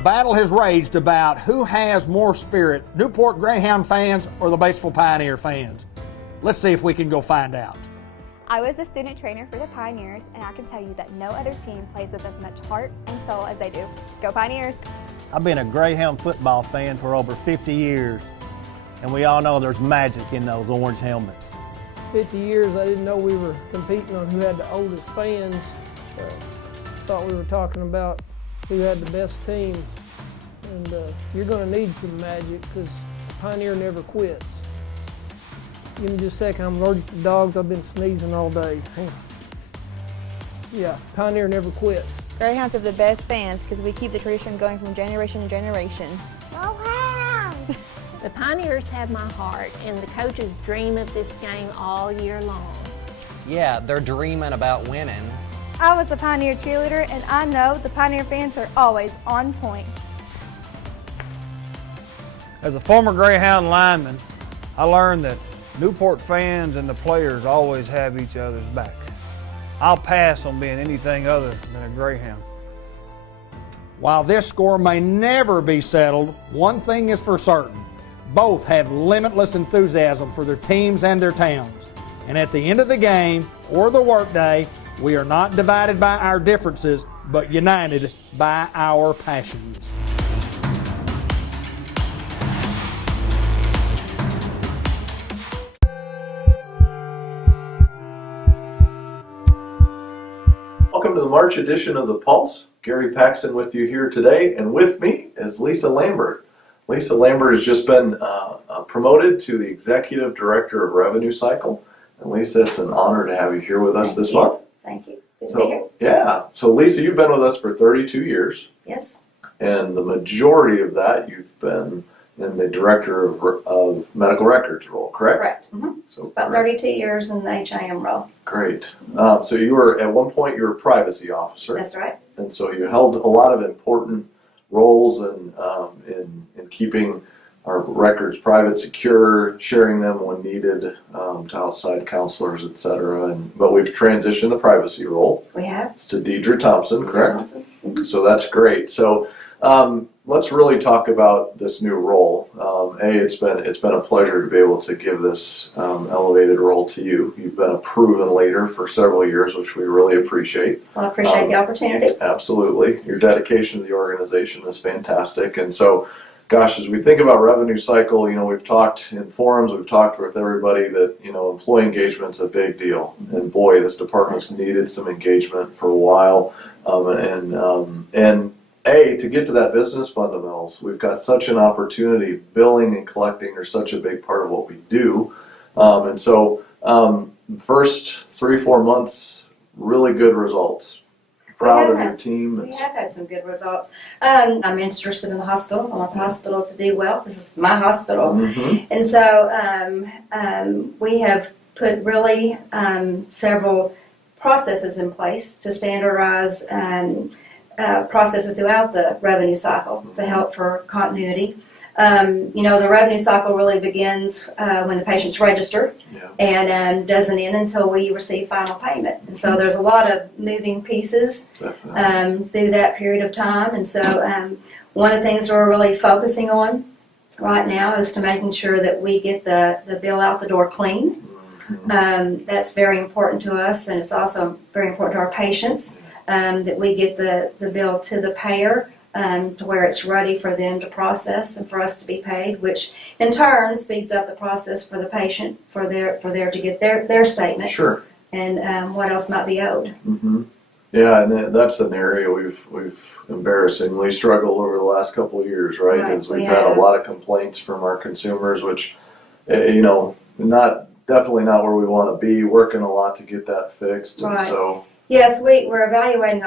the battle has raged about who has more spirit, Newport Greyhound fans or the Batesville Pioneer fans. Let's see if we can go find out. I was a student trainer for the Pioneers, and I can tell you that no other team plays with as much heart and soul as they do. Go Pioneers! I've been a Greyhound football fan for over 50 years, and we all know there's magic in those orange helmets. 50 years, I didn't know we were competing on who had the oldest fans. Thought we were talking about who had the best team. And you're going to need some magic because Pioneer never quits. Give me just a second, I'm allergic to dogs. I've been sneezing all day. Yeah, Pioneer never quits. Greyhounds have the best fans because we keep the tradition going from generation to generation. The Pioneers have my heart, and the coaches dream of this game all year long. Yeah, they're dreaming about winning. I was a Pioneer cheerleader, and I know the Pioneer fans are always on point. As a former Greyhound lineman, I learned that Newport fans and the players always have each other's back. I'll pass on being anything other than a Greyhound. While this score may never be settled, one thing is for certain. Both have limitless enthusiasm for their teams and their towns. And at the end of the game or the workday, we are not divided by our differences, but united by our passions. Welcome to the March edition of The Pulse. Gary Paxton with you here today, and with me is Lisa Lambert. Lisa Lambert has just been promoted to the Executive Director of Revenue Cycle. And Lisa, it's an honor to have you here with us this month. Thank you. Good to be here. Yeah. So Lisa, you've been with us for 32 years. Yes. And the majority of that you've been in the Director of Medical Records role, correct? Correct. Mm-hmm. So about 32 years in the HIM role. Great. So you were, at one point, you were a privacy officer. That's right. And so you held a lot of important roles in keeping our records private, secure, sharing them when needed to outside counselors, etc. But we've transitioned the privacy role. We have. It's to Deidre Thompson, correct? Thompson. Mm-hmm. So that's great. So let's really talk about this new role. It's been a pleasure to be able to give this elevated role to you. You've been a proven leader for several years, which we really appreciate. Well, I appreciate the opportunity. Absolutely. Your dedication to the organization is fantastic. And so, gosh, as we think about revenue cycle, we've talked in forums, we've talked with everybody that, employee engagement's a big deal. And boy, this department's needed some engagement for a while. To get to that business fundamentals, we've got such an opportunity. Billing and collecting are such a big part of what we do. First 3-4 months, really good results. Proud of your team. We have had some good results. I'm interested in the hospital. I want the hospital to do well. This is my hospital. Mm-hmm. And so we have put really several processes in place to standardize processes throughout the revenue cycle to help for continuity. The revenue cycle really begins when the patient's registered and doesn't end until we receive final payment. And so there's a lot of moving pieces through that period of time. And so one of the things we're really focusing on right now is to making sure that we get the bill out the door clean. That's very important to us, and it's also very important to our patients. That we get the bill to the payer to where it's ready for them to process and for us to be paid, which in turn speeds up the process for the patient for their to get their statement. Sure. And what else might be owed. Mm-hmm. Yeah, and that's an area we've embarrassingly struggled over the last couple of years, right? As we've had a lot of complaints from our consumers, which definitely not where we want to be. Working a lot to get that fixed, right. And so. Yes, we're evaluating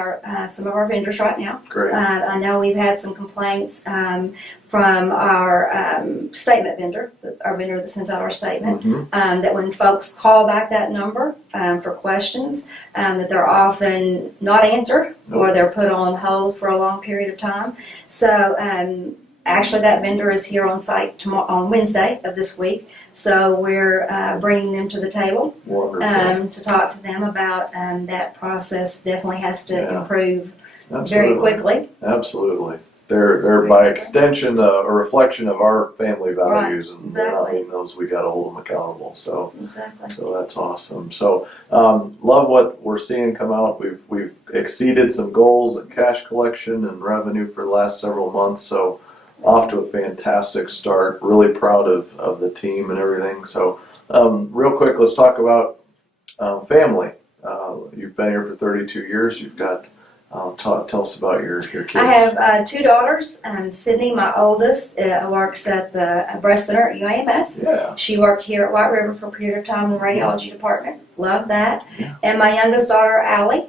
some of our vendors right now. Great. I know we've had some complaints from our statement vendor, our vendor that sends out our statement, that when folks call back that number for questions, that they're often not answered or they're put on hold for a long period of time. So actually that vendor is here on site on Wednesday of this week. So we're bringing them to the table to talk to them about that process. Definitely has to improve very quickly. Absolutely. they're by extension a reflection of our family values, Right, and they're not exactly. being those, we got to hold them accountable. So. Exactly. So that's awesome. So love what we're seeing come out. We've exceeded some goals in cash collection and revenue for the last several months. So off to a fantastic start. Really proud of the team and everything. So real quick, let's talk about family. You've been here for 32 years. You've got tell us about your kids. I have 2 daughters. Sydney, my oldest, works at the breast center at UAMS. Yeah. She worked here at White River for a period of time in the radiology department. Love that. Yeah. And my youngest daughter, Allie,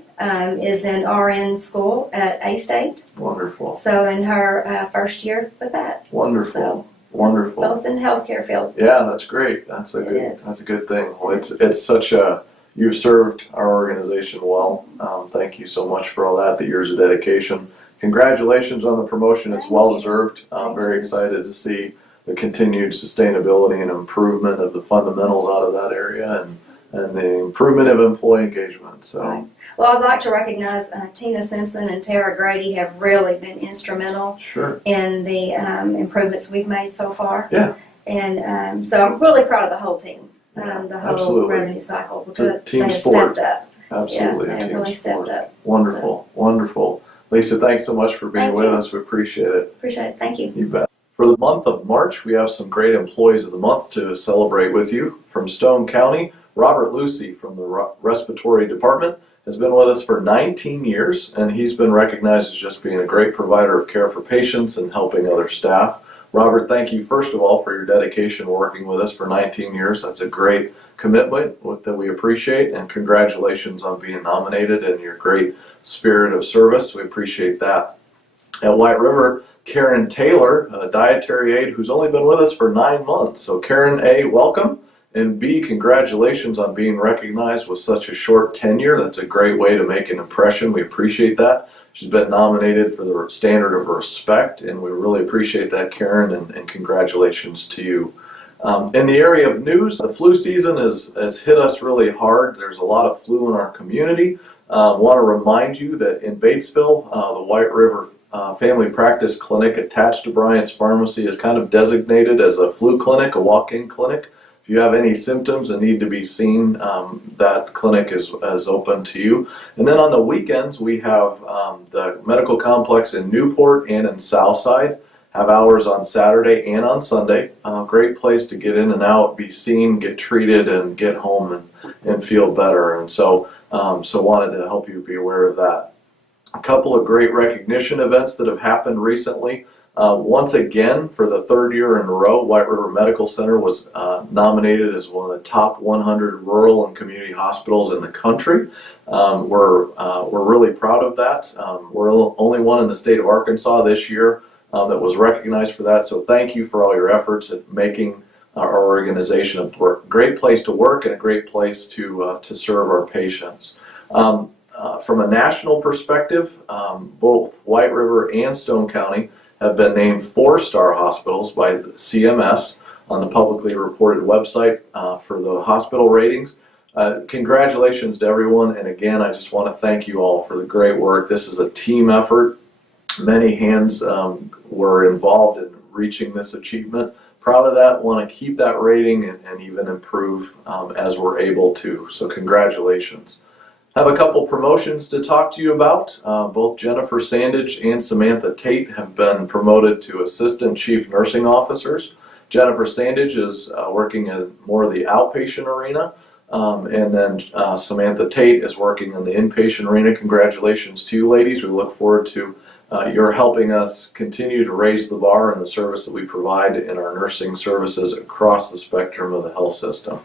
is in RN school at A-State. Wonderful. So in her first year with that. Wonderful. So, Wonderful. both in the healthcare field. Yeah, that's great. That's a It good. is. That's a good thing. Well, it's such a. You've served our organization well. Thank you so much for all that. The years of dedication. Congratulations on the promotion. It's well deserved. I'm very excited to see the continued sustainability and improvement of the fundamentals out of that area, and the improvement of employee engagement. So. Right. Well, I'd like to recognize Tina Simpson and Tara Grady have really been instrumental Sure. in the improvements we've made so far. Yeah. And so I'm really proud of the whole team, the whole absolutely. revenue cycle. It's a Because team they have sport. stepped up. Absolutely. Yeah, a they have team really sport. stepped up. Wonderful. Wonderful. Lisa, thanks so much for being Thank with you. us. We appreciate it. Appreciate it. Thank you. You bet. For the month of March, we have some great employees of the month to celebrate with you. From Stone County, Robert Lucy from the Respiratory Department has been with us for 19 years, and he's been recognized as just being a great provider of care for patients and helping other staff. Robert, thank you first of all for your dedication working with us for 19 years. That's a great commitment that we appreciate, and congratulations on being nominated and your great spirit of service. We appreciate that. At White River, Karen Taylor, a dietary aide who's only been with us for 9 months. So Karen, A, welcome, and B, congratulations on being recognized with such a short tenure. That's a great way to make an impression. We appreciate that. She's been nominated for the standard of respect, and we really appreciate that, Karen, and congratulations to you. In the area of news, the flu season has hit us really hard. There's a lot of flu in our community. Want to remind you that in Batesville, the White River Family Practice Clinic attached to Bryant's Pharmacy is kind of designated as a flu clinic, a walk-in clinic. If you have any symptoms and need to be seen, that clinic is open to you. And then on the weekends, we have the medical complex in Newport and in Southside have hours on Saturday and on Sunday. Great place to get in and out, be seen, get treated, and get home and feel better. And so wanted to help you be aware of that. A couple of great recognition events that have happened recently. Once again, for the 3rd year in a row, White River Medical Center was nominated as one of the top 100 rural and community hospitals in the country. We're really proud of that. We're only one in the state of Arkansas this year that was recognized for that. So thank you for all your efforts at making our organization a great place to work and a great place to serve our patients. From a national perspective, both White River and Stone County have been named 4-star hospitals by CMS on the publicly reported website for the hospital ratings. Congratulations to everyone, and again, I just want to thank you all for the great work. This is a team effort. Many hands were involved in reaching this achievement. Proud of that, want to keep that rating and even improve as we're able to. So congratulations. Have a couple promotions to talk to you about. Both Jennifer Sandage and Samantha Tate have been promoted to Assistant Chief Nursing Officers. Jennifer Sandage is working in more of the outpatient arena, and then Samantha Tate is working in the inpatient arena. Congratulations to you, ladies. We look forward to your helping us continue to raise the bar in the service that we provide in our nursing services across the spectrum of the health system.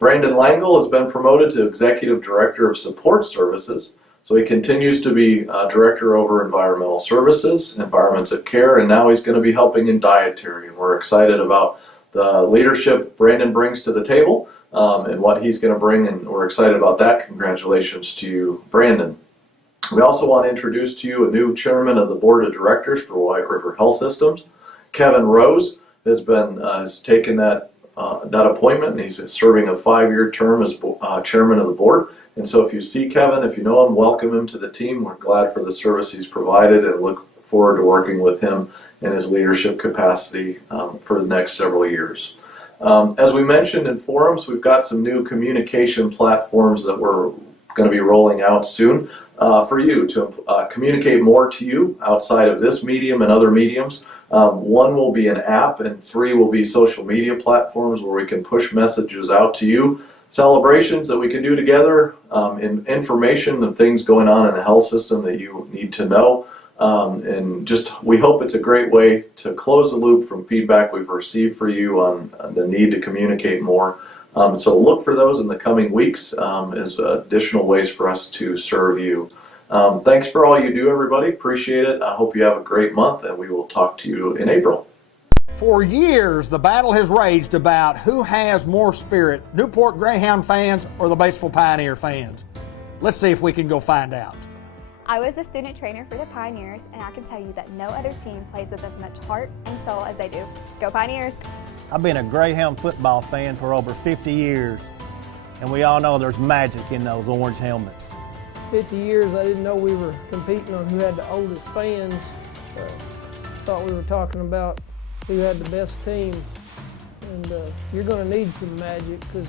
Brandon Langle has been promoted to Executive Director of Support Services, so he continues to be Director over Environmental Services, Environments of Care, and now he's going to be helping in dietary. And we're excited about the leadership Brandon brings to the table and what he's going to bring, and we're excited about that. Congratulations to you, Brandon. We also want to introduce to you a new Chairman of the Board of Directors for White River Health Systems. Kevin Rose has taken that appointment, and he's serving a 5-year term as chairman of the board. And so if you see Kevin, if you know him, welcome him to the team. We're glad for the service he's provided and look forward to working with him in his leadership capacity for the next several years. As we mentioned in forums, we've got some new communication platforms that we're going to be rolling out soon for you to communicate more to you outside of this medium and other mediums. One will be an app, and 3 will be social media platforms where we can push messages out to you, celebrations that we can do together, information and things going on in the health system that you need to know. And just, we hope it's a great way to close the loop from feedback we've received for you on the need to communicate more. So look for those in the coming weeks as additional ways for us to serve you. Thanks for all you do, everybody. Appreciate it. I hope you have a great month, and we will talk to you in April. For years, the battle has raged about who has more spirit, Newport Greyhound fans or the Batesville Pioneer fans. Let's see if we can go find out. I was a student trainer for the Pioneers, and I can tell you that no other team plays with as much heart and soul as they do. Go Pioneers! I've been a Greyhound football fan for over 50 years, and we all know there's magic in those orange helmets. 50 years, I didn't know we were competing on who had the oldest fans. Thought we were talking about who had the best team. And you're going to need some magic because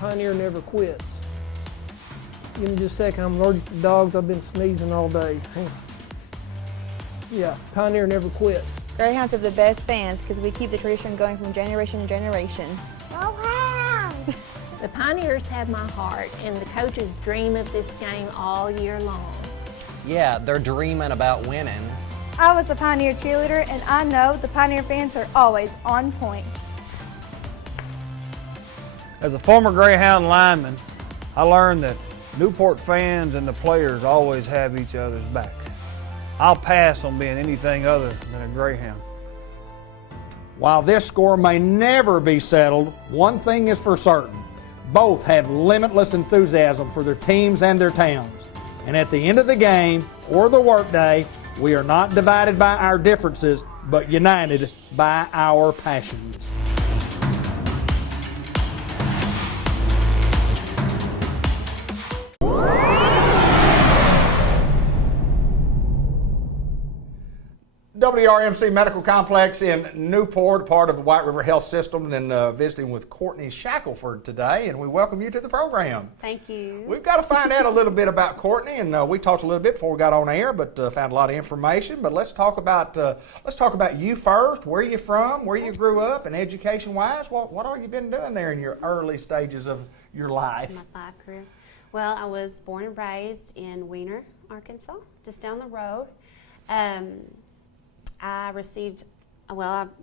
Pioneer never quits. Give me just a second, I'm allergic to dogs. I've been sneezing all day. Hang on. Yeah, Pioneer never quits. Greyhounds have the best fans because we keep the tradition going from generation to generation. The Pioneers have my heart, and the coaches dream of this game all year long. Yeah, they're dreaming about winning. I was a Pioneer cheerleader, and I know the Pioneer fans are always on point. As a former Greyhound lineman, I learned that Newport fans and the players always have each other's back. I'll pass on being anything other than a Greyhound. While this score may never be settled, one thing is for certain. Both have limitless enthusiasm for their teams and their towns. And at the end of the game or the workday, we are not divided by our differences, but united by our passions. WRMC Medical Complex in Newport, part of the White River Health System, and visiting with Courtney Shackelford today, and we welcome you to the program. Thank you. We've got to find out a little bit about Courtney, and we talked a little bit before we got on air, but found a lot of information. But let's talk about you first. Where are you from? Where you grew up, and education-wise, what have you been doing there in your early stages of your life? My life career. Well, I was born and raised in Weiner, Arkansas, just down the road. I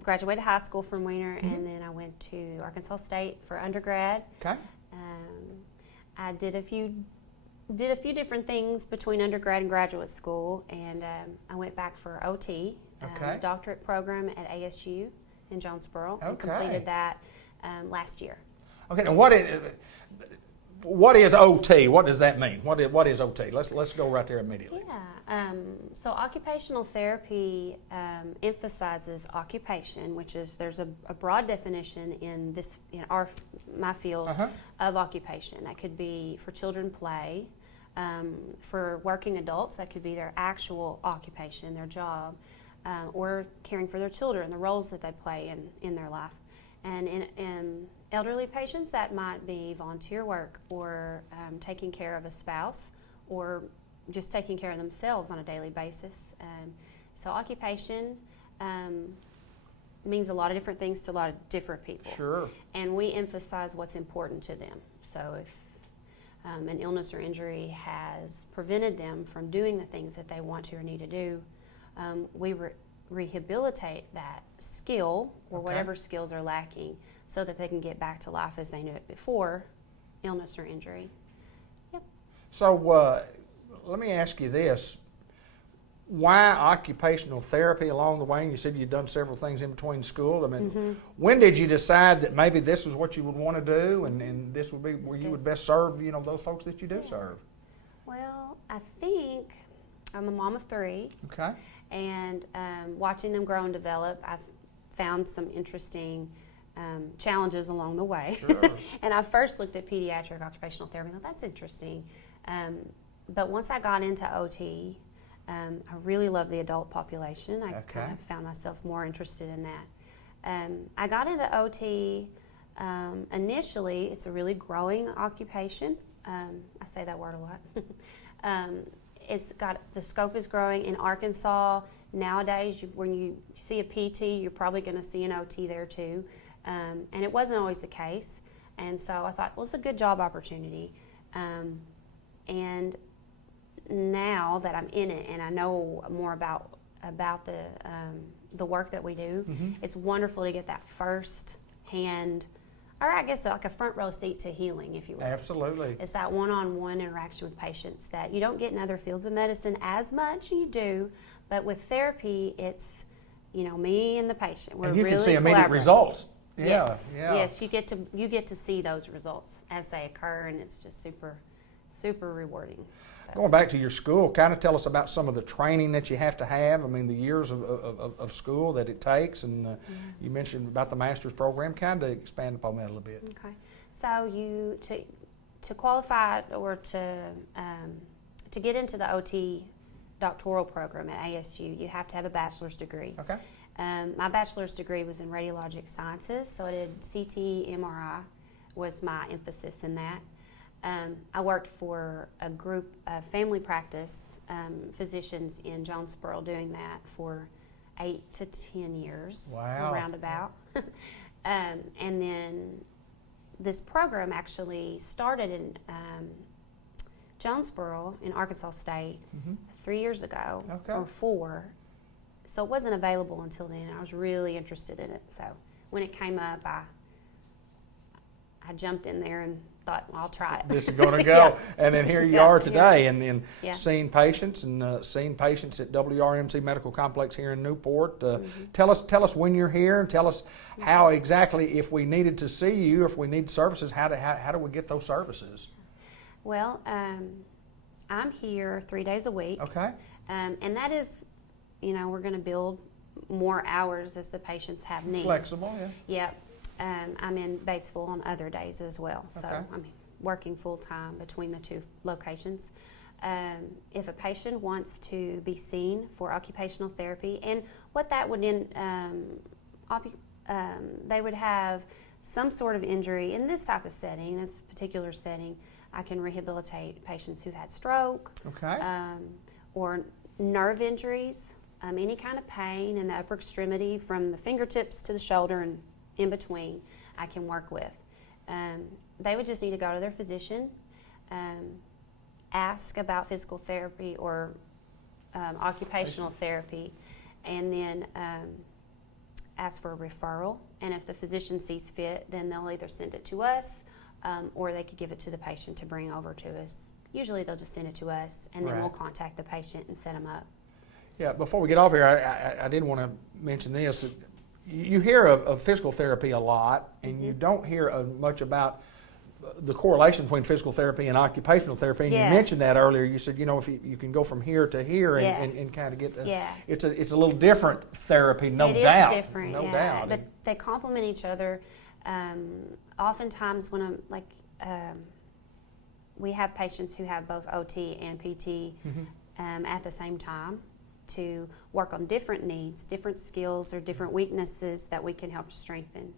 graduated high school from Weiner, and then I went to Arkansas State for undergrad. Okay. I did a few different things between undergrad and graduate school, and I went back for OT, doctorate program at ASU in Jonesboro, and completed that last year. Okay. Now what is OT? What does that mean? What is OT? Let's go right there immediately. Yeah. So occupational therapy emphasizes occupation, which is there's a broad definition in my field of occupation. That could be for children play, for working adults that could be their actual occupation, their job, or caring for their children, the roles that they play in their life. And in elderly patients, that might be volunteer work or taking care of a spouse or just taking care of themselves on a daily basis. So occupation means a lot of different things to a lot of different people. Sure. And we emphasize what's important to them. So if an illness or injury has prevented them from doing the things that they want to or need to do, we rehabilitate that skill or whatever skills are lacking so that they can get back to life as they knew it before illness or injury. Yep. So let me ask you this. Why occupational therapy along the way? And you said you'd done several things in between school. I mean, when did you decide that maybe this is what you would want to do and this would be where you would best serve, those folks that you do serve? Well, I think I'm a mom of 3. Okay. And watching them grow and develop, I've found some interesting challenges along the way. Sure. And I first looked at pediatric occupational therapy and thought, that's interesting. But once I got into OT, I really love the adult population. I Okay. kind of found myself more interested in that. I got into OT initially. It's a really growing occupation. I say that word a lot. The scope is growing in Arkansas. Nowadays, when you see a PT, you're probably going to see an OT there too. And it wasn't always the case. And so I thought, well, it's a good job opportunity. And now that I'm in it and I know more about the work that we do, it's wonderful to get that first hand, or I guess like a front row seat to healing, if you will. Absolutely. It's that one-on-one interaction with patients that you don't get in other fields of medicine as much. You do, but with therapy, it's me and the patient. We're and you really can see immediate collaborative. results. Yes, Yeah. yes, you get to see those results as they occur, and it's just super, super rewarding. So. Going back to your school, kind of tell us about some of the training that you have to have. I mean, the years of school that it takes, and you mentioned about the master's program. Kind of expand upon that a little bit. Okay, so to qualify or to get into the OT doctoral program at ASU, you have to have a bachelor's degree. Okay. My bachelor's degree was in radiologic sciences, so I did CT, MRI was my emphasis in that. I worked for a group of family practice physicians in Jonesboro doing that for 8 to 10 years, wow. roundabout. And then this program actually started in Jonesboro in Arkansas State 3 years ago, or 4. So it wasn't available until then. I was really interested in it. So when it came up, I jumped in there and thought, well, I'll try it. This is going to go. Yeah. And then here you are today, and Yeah. seeing patients at WRMC Medical Complex here in Newport. Tell us when you're here, and tell us how exactly, if we needed to see you, if we need services, how do we get those services? Well, I'm here 3 days a week. Okay. And that is, we're going to build more hours as the patients have needs. Flexible, yeah. Yep. I'm in Batesville on other days as well, so Okay. I'm working full-time between the two locations. If a patient wants to be seen for occupational therapy, and what that would they would have some sort of injury in this type of setting, this particular setting. I can rehabilitate patients who've had stroke, Okay. or nerve injuries, any kind of pain in the upper extremity from the fingertips to the shoulder and in between, I can work with. They would just need to go to their physician, ask about physical therapy or occupational therapy, and then ask for a referral. And if the physician sees fit, then they'll either send it to us, or they could give it to the patient to bring over to us. Usually they'll just send it to us, and then Right. we'll contact the patient and set them up. Yeah, before we get off here, I did want to mention this. You hear of physical therapy a lot, and you don't hear much about the correlation between physical therapy and occupational therapy. And Yeah. you mentioned that earlier. You said, if you can go from here to here and, Yeah. and kind of get the, Yeah. it's a little different therapy, no It doubt. is different, no yeah, doubt. but they complement each other. Oftentimes when we have patients who have both OT and PT at the same time to work on different needs, different skills, or different weaknesses that we can help to strengthen.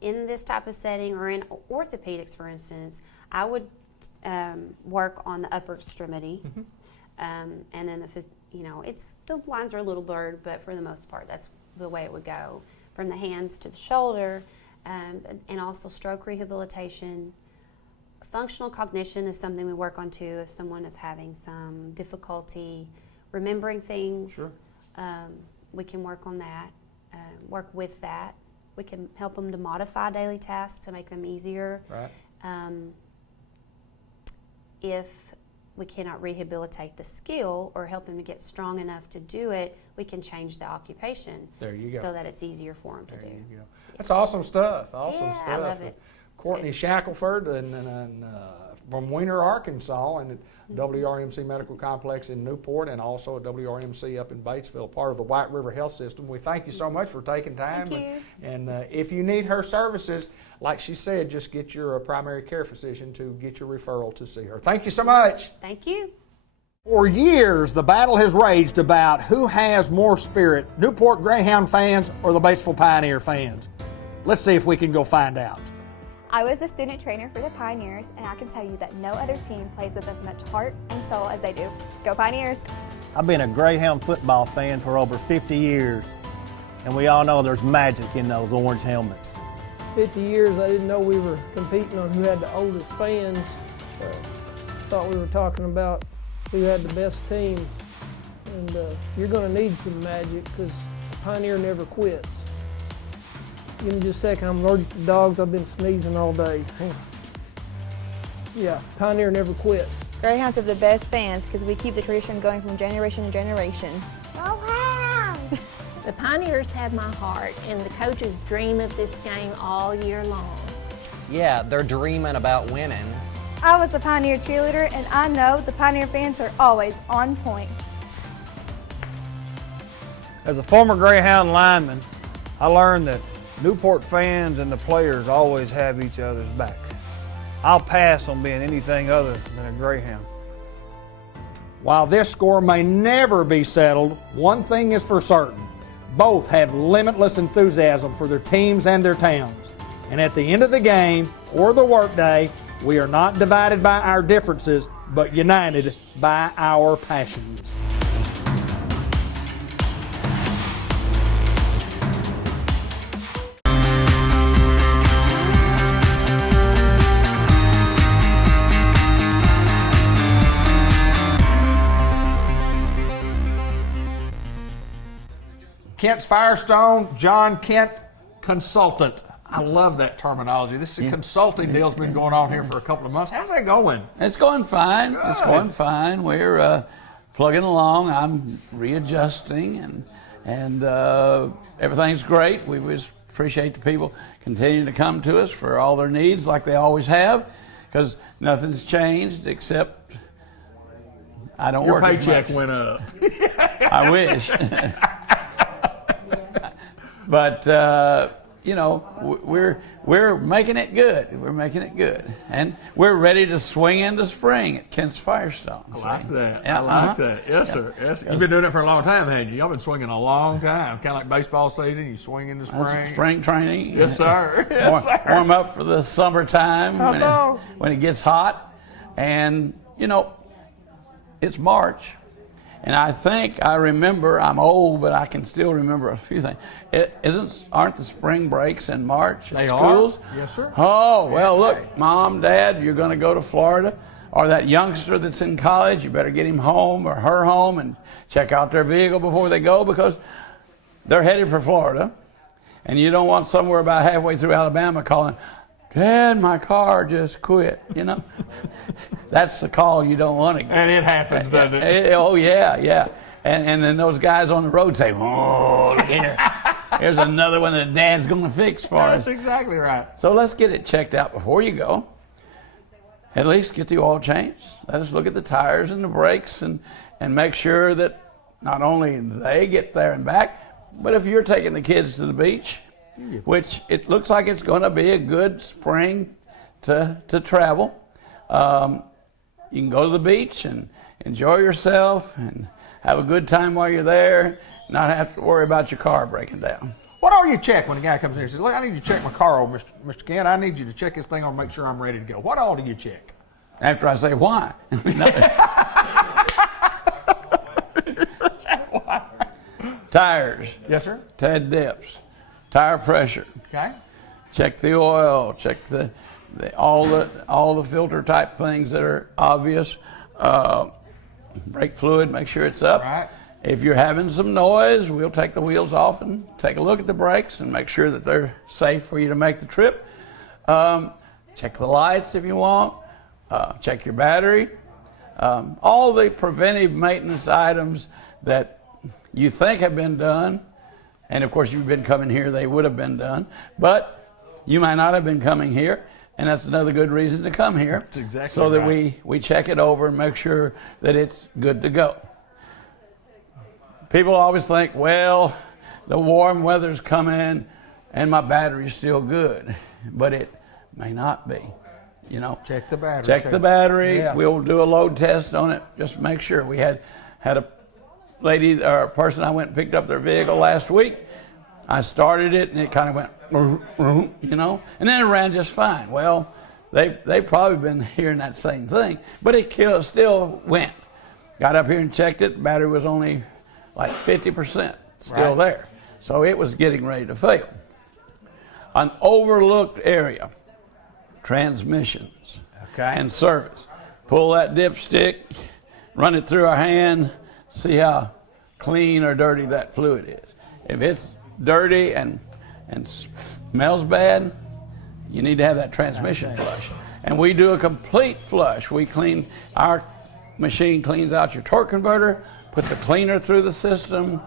In this type of setting, or in orthopedics, for instance, I would work on the upper extremity, and then the lines are a little blurred, but for the most part, that's the way it would go, from the hands to the shoulder, and also stroke rehabilitation. Functional cognition is something we work on too. If someone is having some difficulty remembering things, Sure. We can work on that, work with that. We can help them to modify daily tasks to make them easier. Right. If we cannot rehabilitate the skill or help them to get strong enough to do it, we can change the occupation. There you go. So that it's easier for them to There do. you go. That's awesome stuff. Awesome Yeah, stuff. I love it. Courtney Shackelford and from Weiner, Arkansas, and at WRMC Medical Complex in Newport, and also at WRMC up in Batesville, part of the White River Health System. We thank you so much for taking time. Thank you. And if you need her services, like she said, just get your primary care physician to get your referral to see her. Thank you so much. Thank you. For years, the battle has raged about who has more spirit, Newport Greyhound fans or the Batesville Pioneer fans. Let's see if we can go find out. I was a student trainer for the Pioneers, and I can tell you that no other team plays with as much heart and soul as they do. Go Pioneers! I've been a Greyhound football fan for over 50 years, and we all know there's magic in those orange helmets. 50 years, I didn't know we were competing on who had the oldest fans. Thought we were talking about who had the best team. And you're going to need some magic because Pioneer never quits. Give me just a second, I'm allergic to dogs. I've been sneezing all day. Hang on. Yeah, Pioneer never quits. Greyhounds have the best fans because we keep the tradition going from generation to generation. The Pioneers have my heart, and the coaches dream of this game all year long. Yeah, they're dreaming about winning. I was a Pioneer cheerleader, and I know the Pioneer fans are always on point. As a former Greyhound lineman, I learned that Newport fans and the players always have each other's back. I'll pass on being anything other than a Greyhound. While this score may never be settled, one thing is for certain. Both have limitless enthusiasm for their teams and their towns. And at the end of the game or the workday, we are not divided by our differences, but united by our passions. Kent's Firestone, John Kent, consultant. I love that terminology. This is a consulting deal's been going on here for a couple of months. How's that going? It's going fine. Good. It's going fine. We're plugging along. I'm readjusting, and everything's great. We just appreciate the people continuing to come to us for all their needs like they always have, because nothing's changed except I don't work as much. Your paycheck went up. I wish. But you know, we're making it good. We're making it good, and we're ready to swing into spring at Kent's Firestone. I like that. Yeah, I like that. Yes, sir. Yes. You've been doing it for a long time, haven't you? Y'all been swinging a long time. Kind of like baseball season. You swing into spring. That's spring training. Yes, sir. Yes, sir. Warm up for the summertime when it gets hot, and you know, it's March. And I think I remember, I'm old, but I can still remember a few things. Aren't the spring breaks in March at schools? Are. Yes, sir. Oh, well, look, Mom, Dad, you're going to go to Florida. Or that youngster that's in college, you better get him home or her home and check out their vehicle before they go, because they're headed for Florida. And you don't want somewhere about halfway through Alabama calling, Dad, my car just quit, you know. That's the call you don't want to get. And it happens, doesn't it? Oh, yeah, yeah. And then those guys on the road say, oh, look here. Here's another one that Dad's going to fix for us. That's exactly right. So let's get it checked out before you go. At least get the oil changed. Let us look at the tires and the brakes and make sure that not only they get there and back, but if you're taking the kids to the beach, which it looks like it's going to be a good spring to travel. You can go to the beach and enjoy yourself and have a good time while you're there, not have to worry about your car breaking down. What all you check when a guy comes in and says, look, I need you to check my car over, Mr. Kent. I need you to check this thing on, make sure I'm ready to go. What all do you check? After I say why. Tires. Yes, sir. Head depths. Tire pressure. Okay. Check the oil. Check all the filter type things that are obvious. Brake fluid. Make sure it's up. Right. If you're having some noise, we'll take the wheels off and take a look at the brakes and make sure that they're safe for you to make the trip. Check the lights if you want. Check your battery. All the preventive maintenance items that you think have been done. And of course, you've been coming here, they would have been done. But you might not have been coming here, and that's another good reason to come here. That's exactly so that right. we check it over and make sure that it's good to go. People always think, well, the warm weather's coming and my battery's still good. But it may not be. you know. Check the battery. Check the battery. Yeah. We'll do a load test on it, just to make sure. We had a lady or a person I went and picked up their vehicle last week. I started it and it kind of went, you know, and then it ran just fine. Well, they've probably been hearing that same thing, but it still went. Got up here and checked it. The battery was only like 50% still there. So it was getting ready to fail. An overlooked area, transmissions and service. Pull that dipstick, run it through our hand, see how clean or dirty that fluid is. If it's dirty and smells bad, you need to have that transmission flush. And we do a complete flush. We clean, our machine cleans out your torque converter, puts a cleaner through the system,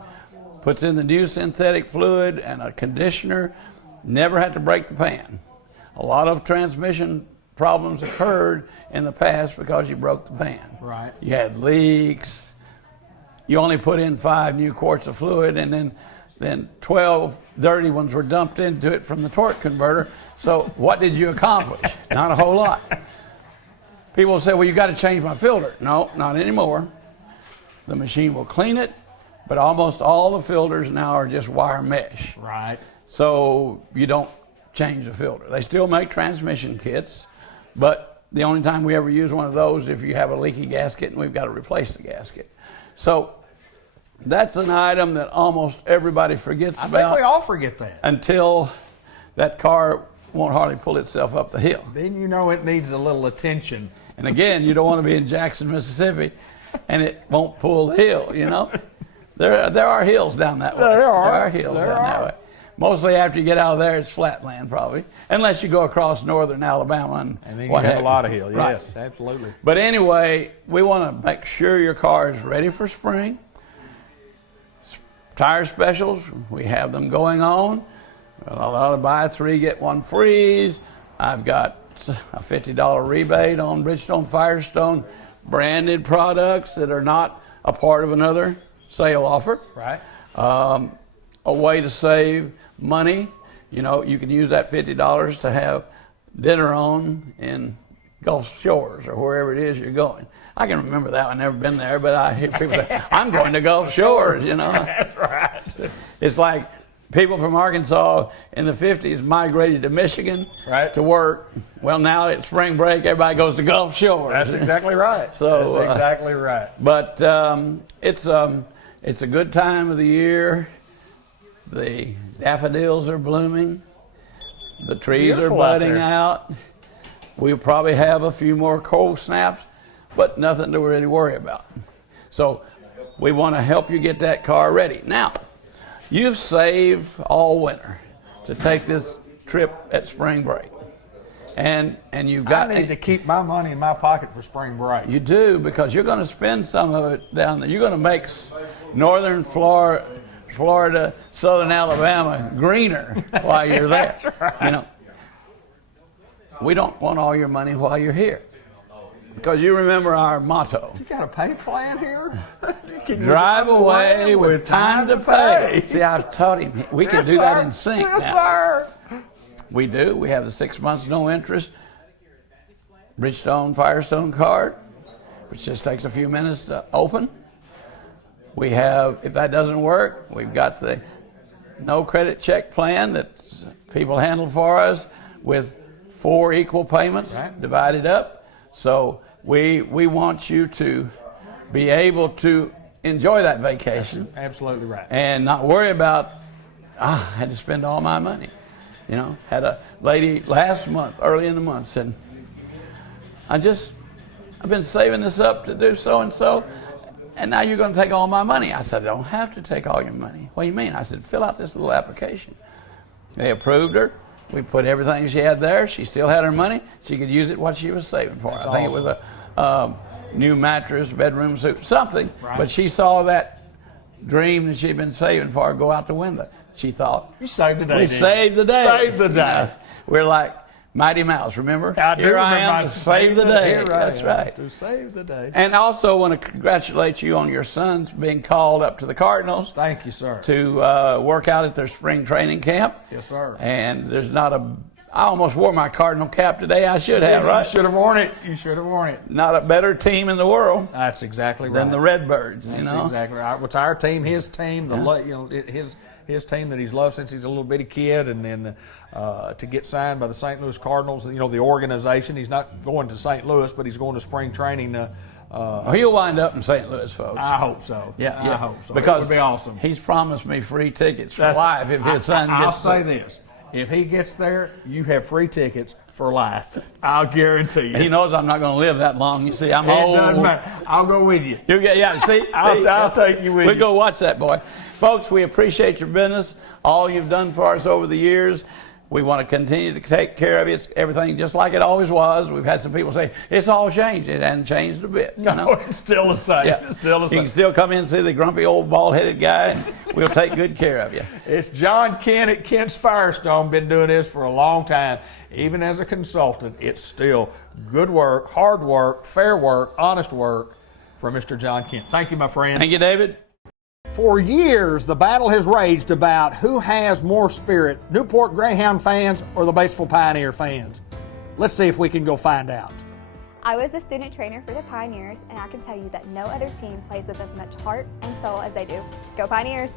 puts in the new synthetic fluid and a conditioner. Never had to break the pan. A lot of transmission problems occurred in the past because you broke the pan. Right. You had leaks. You only put in 5 new quarts of fluid, and then 12 dirty ones were dumped into it from the torque converter. So what did you accomplish? Not a whole lot. People say, well, you got to change my filter. No, not anymore. The machine will clean it, but almost all the filters now are just wire mesh. Right. So you don't change the filter. They still make transmission kits, but the only time we ever use one of those if you have a leaky gasket and we've got to replace the gasket. So that's an item that almost everybody forgets about. I think we all forget that. Until that car won't hardly pull itself up the hill. Then you know it needs a little attention. And again, you don't want to be in Jackson, Mississippi, and it won't pull the hill, you know. There are hills down that way. There are. There are hills down that way. Mostly after you get out of there, it's flat land probably, unless you go across northern Alabama and then what you have have a lot of hills. Right. Yes, absolutely. But anyway, we want to make sure your car is ready for spring. Tire specials, we have them going on. A lot of buy 3, get 1 free. I've got a $50 rebate on Bridgestone Firestone branded products that are not a part of another sale offer. Right. A way to save money. You know, you can use that $50 to have dinner on in Gulf Shores or wherever it is you're going. I can remember that. I've never been there, but I hear people say, I'm going to Gulf Shores, you know. That's right. It's like people from Arkansas in the 50s migrated to Michigan to work. Well, now it's spring break, everybody goes to Gulf Shores. That's exactly right. So, that's exactly right. But it's a good time of the year. The daffodils are blooming. The trees are budding out. We'll probably have a few more cold snaps, but nothing to really worry about. So we want to help you get that car ready. Now, you've saved all winter to take this trip at spring break. And you've got... I need to keep my money in my pocket for spring break. You do, because you're going to spend some of it down there. You're going to make northern Florida, southern Alabama greener while you're there. That's right. You know, we don't want all your money while you're here, because you remember our motto. You got a pay plan here? Drive away with time to pay. See, I've taught him. We can do that in sync now. We do. We have the 6 months no interest Bridgestone Firestone card, which just takes a few minutes to open. We have, if that doesn't work, we've got the no credit check plan that people handle for us with 4 equal payments divided up. So we want you to be able to enjoy that vacation. Absolutely right. And not worry about, I had to spend all my money. You know, had a lady last month, early in the month, said, I've been saving this up to do so and so, and now you're going to take all my money. I said, I don't have to take all your money. What do you mean? I said, fill out this little application. They approved her. We put everything she had there. She still had her money. She could use it what she was saving for. That's I think awesome. it was a new mattress, bedroom suit, something. Right. But she saw that dream that she'd been saving for go out the window. She thought, you saved the day. We saved the day. Saved the day. We're like Mighty Mouse, remember? I do Here I remember am to save the day. That's right. To save the day. And I also want to congratulate you on your sons being called up to the Cardinals. Thank you, sir. To work out at their spring training camp. Yes, sir. And there's not I almost wore my Cardinal cap today. I should have, right? You should have worn it. You should have worn it. Not a better team in the world That's exactly right. than the Redbirds, That's you know? exactly right. It's our team, his team, his team that he's loved since he's a little bitty kid, and then to get signed by the St. Louis Cardinals, you know, the organization. He's not going to St. Louis, but he's going to spring training. He'll wind up in St. Louis, folks. I hope so. Yeah, I hope so. Because it would be awesome. He's promised me free tickets for life if his son I'll gets say this. If he gets there, you have free tickets for life. I'll guarantee you. He knows I'm not going to live that long. You see, I'm It old. doesn't matter. I'll go with you. See? I'll take you with We'll you. go watch that, boy. Folks, we appreciate your business, all you've done for us over the years. We want to continue to take care of it. Everything just like it always was. We've had some people say, it's all changed. It hasn't changed a bit. No, you know? it's still the same. Yeah. It's still the You same. can still come in and see the grumpy old bald-headed guy, and we'll take good care of you. It's John Kent at Kent's Firestone. Been doing this for a long time. Even as a consultant, it's still good work, hard work, fair work, honest work for Mr. John Kent. Thank you, my friend. Thank you, David. For years, the battle has raged about who has more spirit, Newport Greyhound fans or the Batesville Pioneer fans. Let's see if we can go find out. I was a student trainer for the Pioneers, and I can tell you that no other team plays with as much heart and soul as they do. Go Pioneers!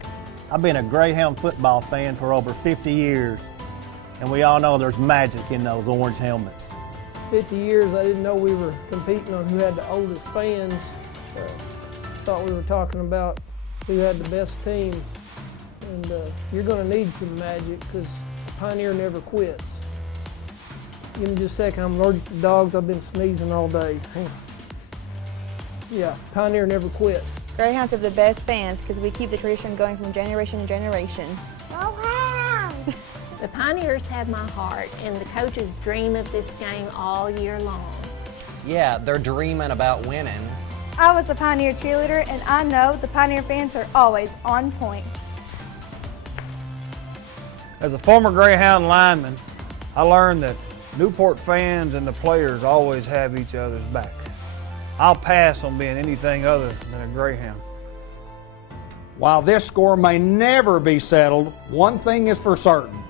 I've been a Greyhound football fan for over 50 years, and we all know there's magic in those orange helmets. 50 years, I didn't know we were competing on who had the oldest fans. Thought we were talking about who had the best team. And you're going to need some magic because Pioneer never quits. Give me just a second. I'm allergic to dogs. I've been sneezing all day. Hang on. Yeah, Pioneer never quits. Greyhounds have the best fans because we keep the tradition going from generation to generation. The Pioneers have my heart, and the coaches dream of this game all year long. Yeah, they're dreaming about winning. I was a Pioneer cheerleader, and I know the Pioneer fans are always on point. As a former Greyhound lineman, I learned that Newport fans and the players always have each other's back. I'll pass on being anything other than a Greyhound. While this score may never be settled, one thing is for certain.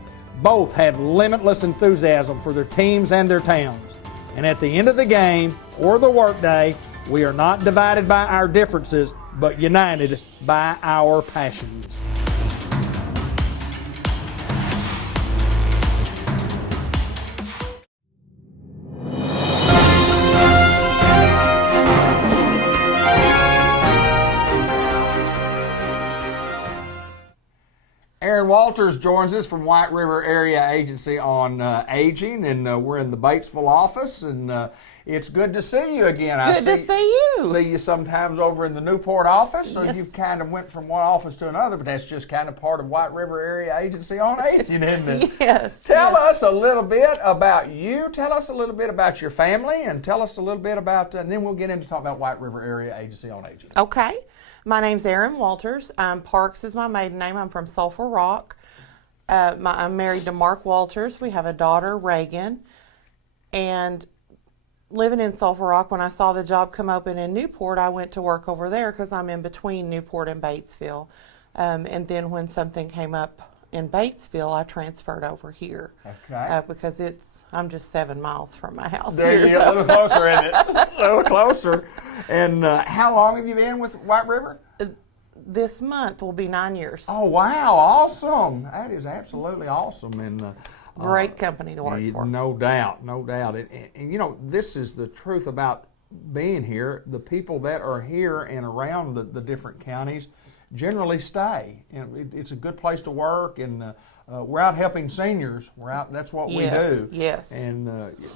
Both have limitless enthusiasm for their teams and their towns. And at the end of the game or the workday, we are not divided by our differences, but united by our passions. Aaron Walters joins us from White River Area Agency on Aging, and we're in the Batesville office, and it's good to see you again. Good to see you. See you sometimes over in the Newport office, so Yes. you've kind of went from one office to another, but that's just kind of part of White River Area Agency on Aging, isn't it? Yes. Tell us a little bit about you, tell us a little bit about your family, and tell us a little bit about, and then we'll get into talking about White River Area Agency on Aging. Okay. My name's Erin Walters. Parks is my maiden name. I'm from Sulphur Rock. I'm married to Mark Walters. We have a daughter, Reagan. And living in Sulphur Rock, when I saw the job come open in Newport, I went to work over there because I'm in between Newport and Batesville. And then when something came up in Batesville, I transferred over here. Okay. Because I'm just 7 miles from my house. There here, you go, so. a little closer, isn't it? A little closer. And how long have you been with White River? This month will be 9 years. Oh, wow, awesome. That is absolutely awesome. And Great company to work for. No doubt, no doubt. And you know, this is the truth about being here. The people that are here and around the different counties generally stay. And it's a good place to work, and we're out helping seniors. We're out. That's what we do. Yes. And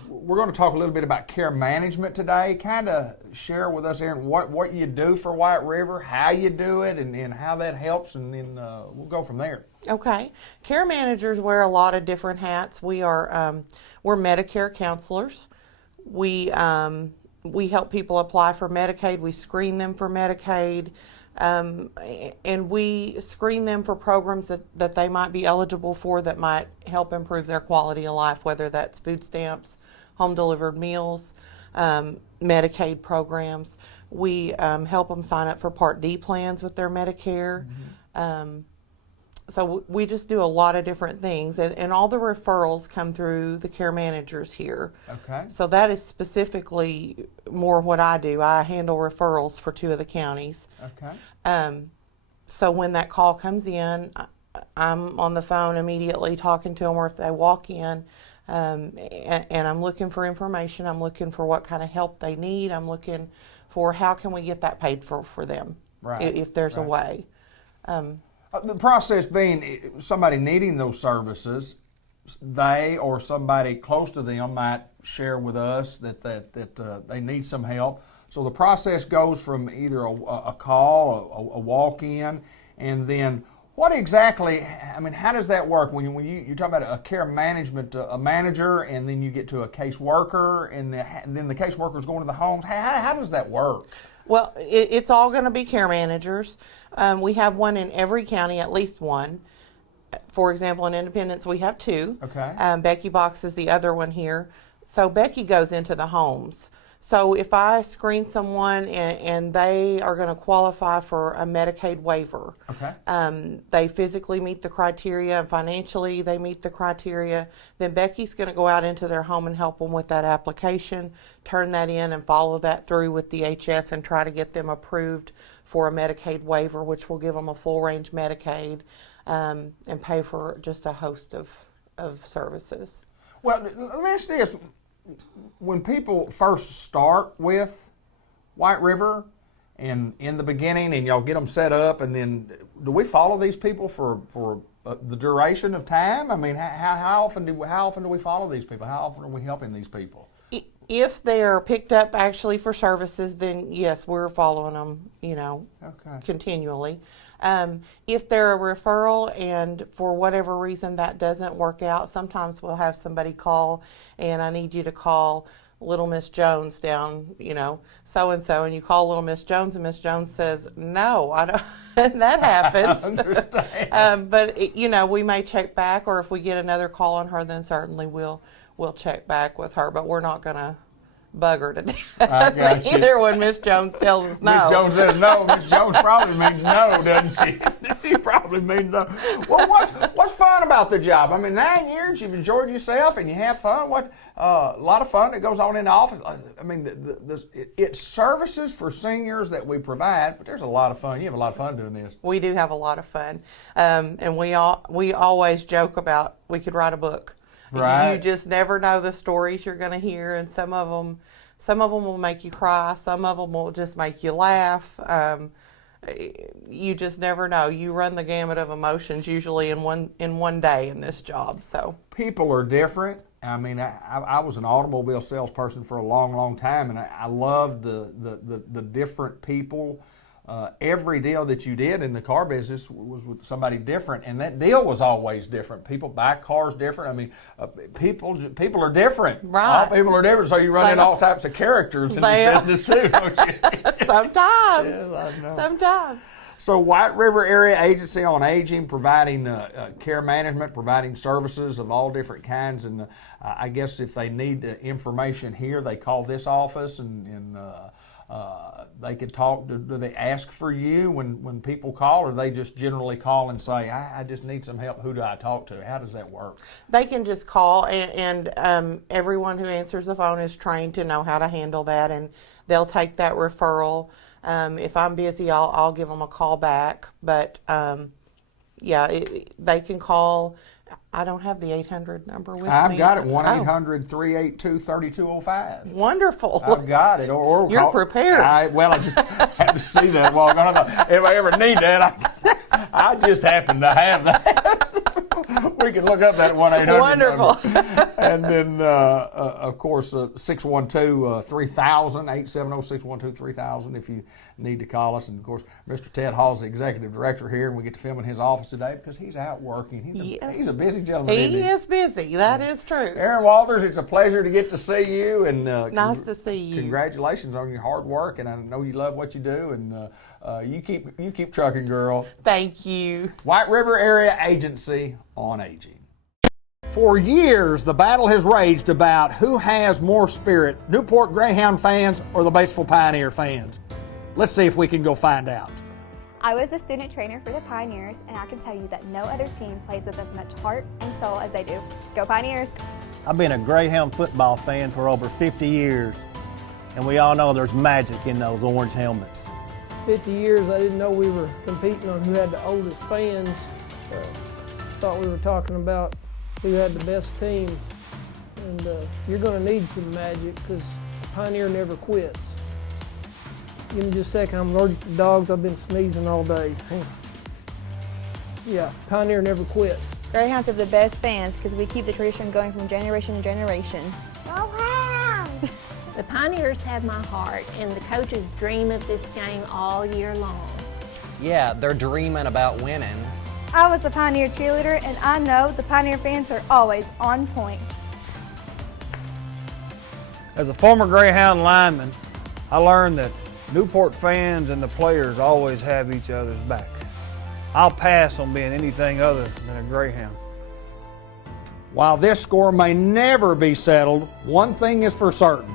we're going to talk a little bit about care management today. Kind of share with us, Aaron, what you do for White River, how you do it, and how that helps, and then we'll go from there. Okay. Care managers wear a lot of different hats. We're Medicare counselors. We help people apply for Medicaid. We screen them for Medicaid. And we screen them for programs that they might be eligible for that might help improve their quality of life, whether that's food stamps, home delivered meals, Medicaid programs. We help them sign up for Part D plans with their Medicare. So we just do a lot of different things, and all the referrals come through the care managers here. Okay. So that is specifically more what I do. I handle referrals for 2 of the counties. Okay. So when that call comes in, I'm on the phone immediately talking to them, or if they walk in, and I'm looking for information. I'm looking for what kind of help they need. I'm looking for how can we get that paid for them, Right. if there's a way. The process being somebody needing those services, they or somebody close to them might share with us that they need some help. So the process goes from either a call, a walk-in, and then what exactly, I mean, how does that work? When you talk about a care management, a manager, and then you get to a caseworker, and then the caseworker's going to the homes, how does that work? Well, it's all going to be care managers. We have one in every county, at least one. For example, in Independence, we have 2. Okay. Becky Box is the other one here. So Becky goes into the homes. So if I screen someone and they are going to qualify for a Medicaid waiver, okay. They physically meet the criteria and financially they meet the criteria, then Becky's going to go out into their home and help them with that application, turn that in and follow that through with DHS and try to get them approved for a Medicaid waiver, which will give them a full range Medicaid and pay for just a host of services. Well, let me ask this. When people first start with White River, and in the beginning, and y'all get them set up, and then do we follow these people for the duration of time? I mean, how often do we follow these people? How often are we helping these people? If they're picked up actually for services, then yes, we're following them, okay. continually. If they're a referral and for whatever reason that doesn't work out, sometimes we'll have somebody call and I need you to call Little Miss Jones down, so-and-so, and you call Little Miss Jones and Miss Jones says, no, I don't, and that happens. But, we may check back, or if we get another call on her, then certainly we'll check back with her, but we're not going to bug her to death either when Miss Jones tells us no. Miss Jones says no. Miss Jones probably means no, doesn't she? She probably means no. Well, what's fun about the job? I mean, 9 years, you've enjoyed yourself and you have fun. A lot of fun that goes on in the office. I mean, it's services for seniors that we provide, but there's a lot of fun. You have a lot of fun doing this. We do have a lot of fun, and we always joke about we could write a book. Right. You just never know the stories you're going to hear, and some of them will make you cry. Some of them will just make you laugh. You just never know. You run the gamut of emotions usually in one day in this job. So people are different. I mean, I was an automobile salesperson for a long, long time, and I loved the different people. Every deal that you did in the car business was with somebody different, and that deal was always different. People buy cars different. I mean, people are different. Right. All people are different, so you run into all types of characters in this business too, don't you? Sometimes. Yes, I know. Sometimes. So White River Area Agency on Aging, providing care management, providing services of all different kinds, and I guess if they need information here, they call this office and they could talk. Do they ask for you when people call, or they just generally call and say, I just need some help? Who do I talk to? How does that work? They can just call, and everyone who answers the phone is trained to know how to handle that, and they'll take that referral. If I'm busy, I'll give them a call back. But they can call. I don't have the 800 number with me. I've got it, 1-800-382-3205. Wonderful. I've got it. Or you're prepared. I just had to see that walk on. If I ever need that, I just happen to have that. We can look up that 1-800 Wonderful. number. And then, of course, 612-3000, 870-612-3000 if you need to call us. And, of course, Mr. Ted Hall's the executive director here, and we get to film in his office today because he's out working. He's a busy gentleman. He is busy. That is true. Aaron Walters, it's a pleasure to get to see you. And nice to see you. Congratulations on your hard work, and I know you love what you do. And you keep trucking, girl. Thank you. White River Area Agency on Aging. For years, the battle has raged about who has more spirit, Newport Greyhound fans or the Batesville Pioneer fans. Let's see if we can go find out. I was a student trainer for the Pioneers, and I can tell you that no other team plays with as much heart and soul as they do. Go Pioneers! I've been a Greyhound football fan for over 50 years, and we all know there's magic in those orange helmets. 50 years, I didn't know we were competing on who had the oldest fans. Thought we were talking about who had the best team. And you're going to need some magic because Pioneer never quits. Give me just a second, I'm allergic to dogs. I've been sneezing all day. Yeah, Pioneer never quits. Greyhounds have the best fans because we keep the tradition going from generation to generation. The Pioneers have my heart, and the coaches dream of this game all year long. Yeah, they're dreaming about winning. I was a Pioneer cheerleader, and I know the Pioneer fans are always on point. As a former Greyhound lineman, I learned that Newport fans and the players always have each other's back. I'll pass on being anything other than a Greyhound. While this score may never be settled, one thing is for certain.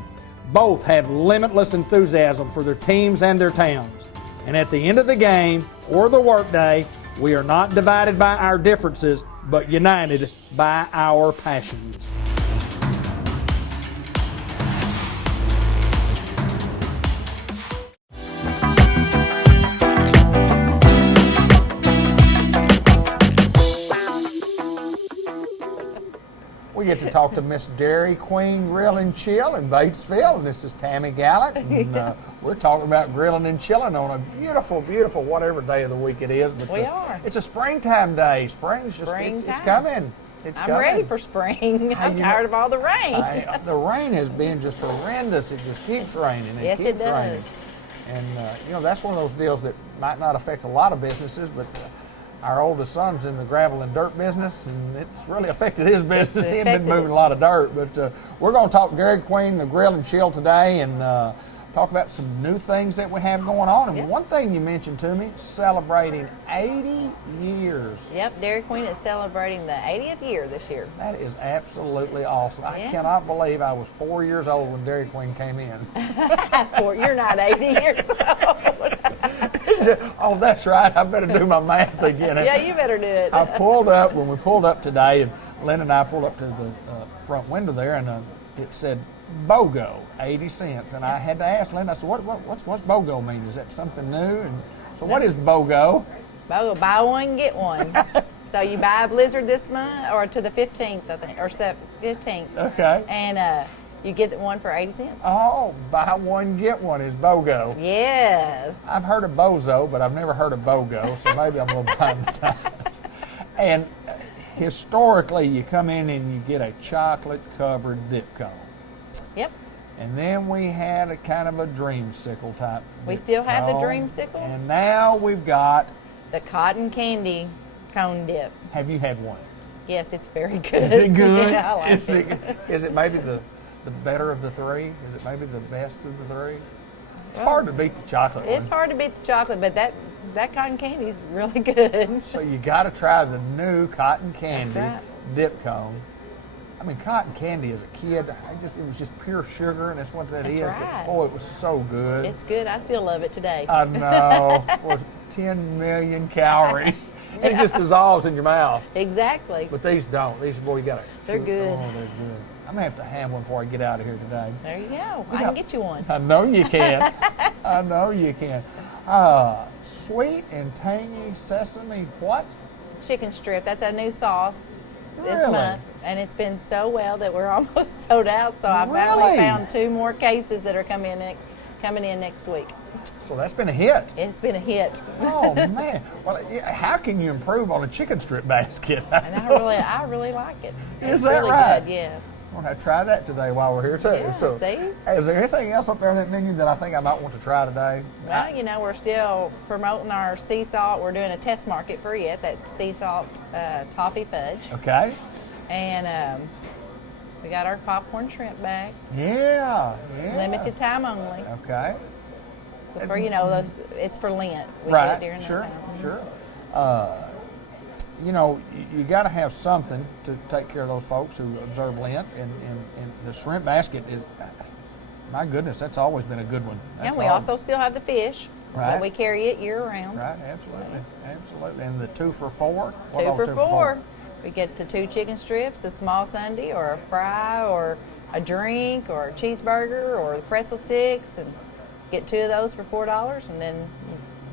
Both have limitless enthusiasm for their teams and their towns. And at the end of the game or the workday, we are not divided by our differences, but united by our passions. We get to talk to Miss Dairy Queen Grill and Chill in Batesville, and this is Tammy Gallant, and we're talking about grilling and chilling on a beautiful, beautiful whatever day of the week it is. But we are. It's a springtime day. Spring's just it's coming. I'm ready for spring. I'm tired of all the rain. The rain has been just horrendous. It just keeps raining. Yes, it does. Raining. And you know, that's one of those deals that might not affect a lot of businesses, but our oldest son's in the gravel and dirt business, and it's really affected his business. He's been moving a lot of dirt. But we're going to talk Dairy Queen, the Grill and Chill today, and talk about some new things that we have going on. And one thing you mentioned to me, celebrating 80 years. Yep, Dairy Queen is celebrating the 80th year this year. That is absolutely awesome. I cannot believe I was 4 years old when Dairy Queen came in. You're not 80 years old. Oh, that's right. I better do my math again. Yeah, you better do it. When we pulled up today, and Lynn and I pulled up to the front window there, and it said BOGO, 80 cents. And I had to ask Lynn, I said, what's BOGO mean? Is that something new? And so what is BOGO? BOGO, buy one, get one. So you buy a Blizzard this month, or to the 15th, I think, or 15th. Okay. And you get one for 80 cents. Oh, buy one, get one is BOGO. Yes. I've heard of Bozo, but I've never heard of BOGO, so maybe I'm a little behind the times. And historically, you come in and you get a chocolate-covered dip cone. Yep. And then we had a kind of a dreamsicle type. We still have the dreamsicle. And now we've got the cotton candy cone dip. Have you had one? Yes, it's very good. Is it good? Yeah, I like it. Is it maybe the better of the three? Is it maybe the best of the three? It's hard to beat the chocolate one. It's hard to beat the chocolate, but that cotton candy is really good. So you got to try the new cotton candy dip cone. I mean, cotton candy as a kid, it was just pure sugar, and that's what that is. Right. But, oh, it was so good. It's good. I still love it today. I know. It was 10 million calories. It just dissolves in your mouth. Exactly. But these don't. These, boy, you got to. They're good. Oh, they're good. I'm going to have one before I get out of here today. There you go. I can get you one. I know you can. I know you can. Sweet and tangy sesame what? Chicken strip. That's a new sauce this Really? month. And it's been so well that we're almost sold out. So I finally found 2 more cases that are coming in next week. So that's been a hit. It's been a hit. Oh, man. Well, how can you improve on a chicken strip basket? And I really like it. Is It's that really right? good, yes. I'm going to try that today while we're here, too. Yeah, so, see? Is there anything else up there on that menu that I think I might want to try today? Well, you know, we're still promoting our sea salt. We're doing a test market for it, that sea salt toffee fudge. Okay. And we got our popcorn shrimp back. Yeah. Limited time only. Okay. So for, you know, it's for Lent. We Right. get it during that Sure. time. Sure. You know, you got to have something to take care of those folks who observe Lent, and the shrimp basket is, my goodness, that's always been a good one. And we also still have the fish. Right. But we carry it year round. Right, absolutely, absolutely. And the 2 for $4? What Two all for 2 $4. We get the 2 chicken strips, a small sundae, or a fry, or a drink, or a cheeseburger, or the pretzel sticks, and get 2 of those for $4. And then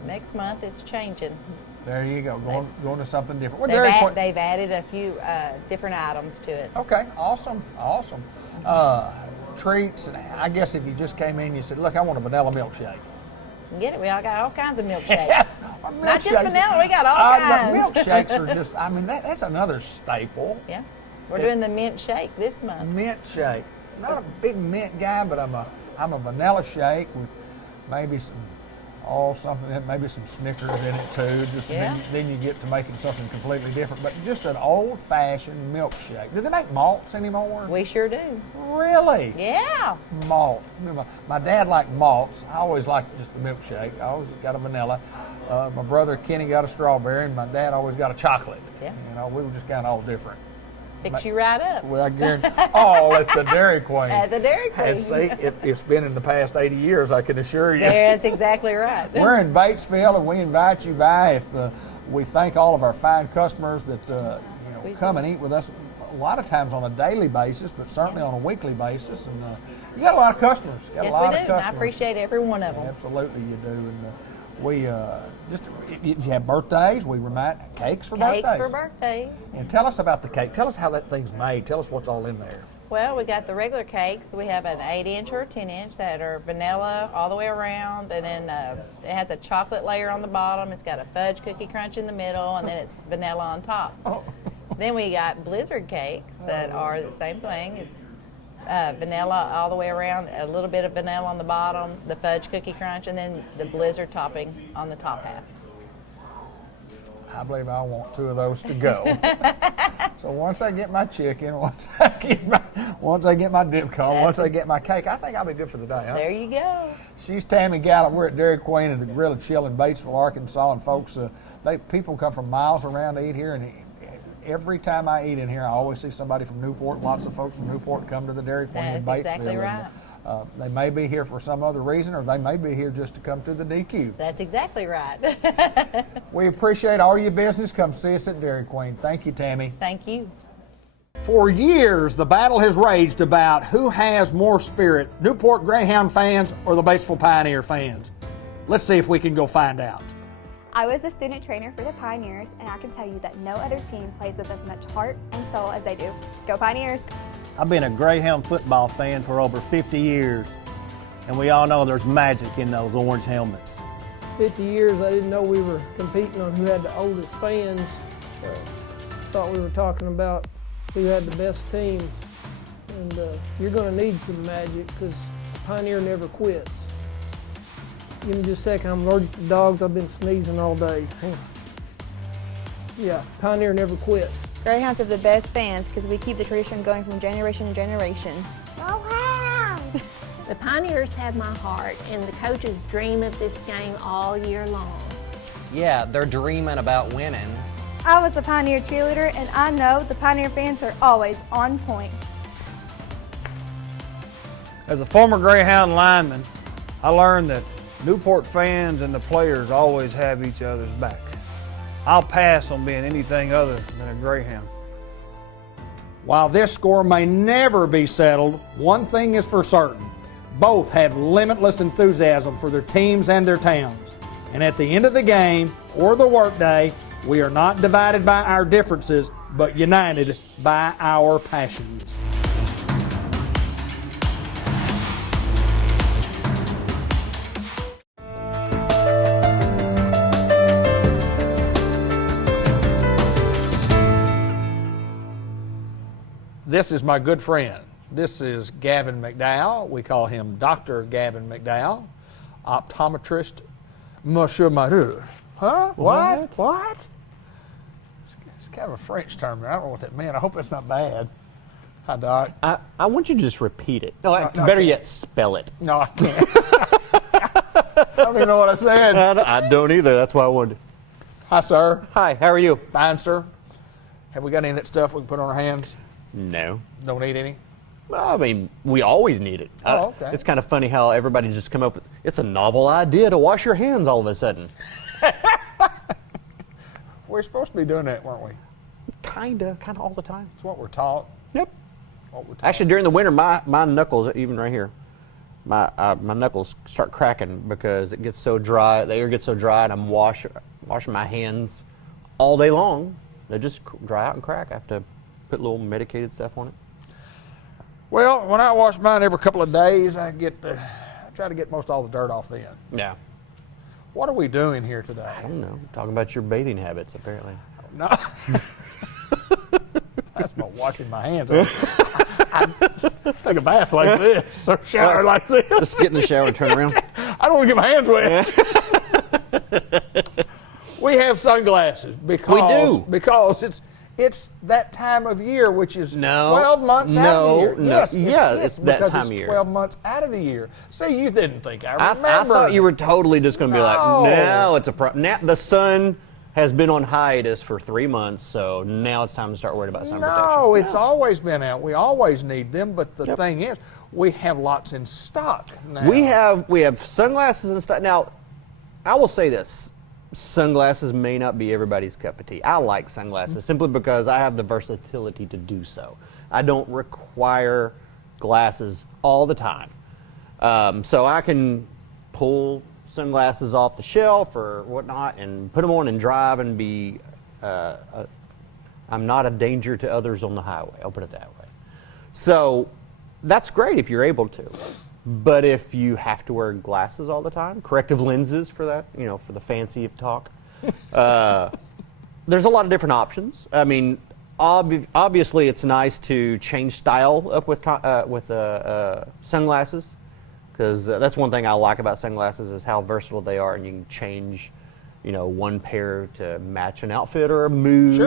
next month it's changing. There you go, going to something different. Well, They've added a few different items to it. Okay, awesome, awesome. Treats, and I guess if you just came in and you said, look, I want a vanilla milkshake. Get it? We all got all kinds of milkshakes. Not just vanilla, we got all kinds. Milkshakes are just, I mean, that's another staple. Yeah. We're doing the mint shake this month. Mint shake. Not a big mint guy, but I'm a vanilla shake with maybe some maybe some Snickers in it too. Just then you get to making something completely different. But just an old-fashioned milkshake. Do they make malts anymore? We sure do. Really? Yeah. Malt. My dad liked malts. I always liked just the milkshake. I always got a vanilla. My brother Kenny got a strawberry, and my dad always got a chocolate. Yeah. You know, we were just kind of all different. Fix you right up. Well, I guarantee. Oh, at the Dairy Queen. At the Dairy Queen. And see, it's been in the past 80 years, I can assure you. That's exactly right. We're in Batesville, and we invite you by. We thank all of our fine customers that come and eat with us. A lot of times on a daily basis, but certainly on a weekly basis. And you got a lot of customers. Yes, we do. I appreciate every one of them. Absolutely, you do. And we just if you have birthdays, we remind cakes for birthdays. Cakes for birthdays. And tell us about the cake. Tell us how that thing's made. Tell us what's all in there. Well, we got the regular cakes. We have an 8-inch or a 10-inch that are vanilla all the way around, and then it has a chocolate layer on the bottom. It's got a fudge cookie crunch in the middle, and then it's vanilla on top. Oh. Then we got blizzard cakes that are the same thing. It's vanilla all the way around, a little bit of vanilla on the bottom, the fudge cookie crunch, and then the blizzard topping on the top half. I believe I want 2 of those to go. So once I get my chicken, once I get my dip cone, once I get my cake, I think I'll be good for the day. Huh? There you go. She's Tammy Gallup. We're at Dairy Queen at the Grill and Chill in Batesville, Arkansas, and folks, people come from miles around to eat here, and every time I eat in here, I always see somebody from Newport. Lots of folks from Newport come to the Dairy Queen in Batesville. That's exactly right. They may be here for some other reason, or they may be here just to come to the DQ. That's exactly right. We appreciate all your business. Come see us at Dairy Queen. Thank you, Tammy. Thank you. For years, the battle has raged about who has more spirit, Newport Greyhound fans or the Batesville Pioneer fans. Let's see if we can go find out. I was a student trainer for the Pioneers, and I can tell you that no other team plays with as much heart and soul as they do. Go Pioneers! I've been a Greyhound football fan for over 50 years, and we all know there's magic in those orange helmets. 50 years, I didn't know we were competing on who had the oldest fans. Thought we were talking about who had the best team. And you're going to need some magic because Pioneer never quits. Give me just a second, I'm allergic to dogs. I've been sneezing all day. Yeah, Pioneer never quits. Greyhounds have the best fans because we keep the tradition going from generation to generation. Oh, wow! The Pioneers have my heart, and the coaches dream of this game all year long. Yeah, they're dreaming about winning. I was a Pioneer cheerleader, and I know the Pioneer fans are always on point. As a former Greyhound lineman, I learned that Newport fans and the players always have each other's back. I'll pass on being anything other than a Greyhound. While this score may never be settled, one thing is for certain. Both have limitless enthusiasm for their teams and their towns. And at the end of the game or the workday, we are not divided by our differences, but united by our passions. This is my good friend. This is Gavin McDowell. We call him Dr. Gavin McDowell, optometrist, Monsieur Maru. Huh? What? It's kind of a French term. I don't know what that meant. I hope that's not bad. Hi, Doc. I want you to just repeat it. No, Better yet, spell it. No, I can't. I don't even know what I said. I don't either. That's why I wanted. Hi, sir. Hi, how are you? Fine, sir. Have we got any of that stuff we can put on our hands? No. Don't need any? Well, I mean, we always need it. Oh, okay. It's kind of funny how everybody just come up with, it's a novel idea to wash your hands all of a sudden. We're supposed to be doing that, weren't we? Kind of all the time. It's what we're taught. Yep. What we're taught. Actually, during the winter, my knuckles, even right here, my knuckles start cracking because it gets so dry, the air gets so dry, and I'm washing my hands all day long. They just dry out and crack. I have to put little medicated stuff on it. Well, when I wash mine every couple of days, I try to get most all the dirt off then. Yeah. What are we doing here today? I don't know. Talking about your bathing habits, apparently. No. That's my washing my hands. I take a bath like this or shower like this. Just get in the shower and turn around. I don't want to get my hands wet. We have sunglasses because it's that time of year, which is 12 months out of the year. Yes, it's that time of year. 12 months out of the year. See, you didn't think I remember. I thought you were totally just going to be like, no, it's a problem. Now the sun has been on hiatus for 3 months, so now it's time to start worrying about sun protection. No, it's always been out. We always need them, but the thing is, we have lots in stock now. We have sunglasses in stock. Now, I will say this. Sunglasses may not be everybody's cup of tea. I like sunglasses simply because I have the versatility to do so. I don't require glasses all the time. So I can pull sunglasses off the shelf or whatnot and put them on and drive and be, I'm not a danger to others on the highway. I'll put it that way. So that's great if you're able to. But if you have to wear glasses all the time, corrective lenses for that, for the fancy talk, there's a lot of different options. I mean, obviously it's nice to change style up with sunglasses, because that's one thing I like about sunglasses is how versatile they are, and you can change, one pair to match an outfit or a mood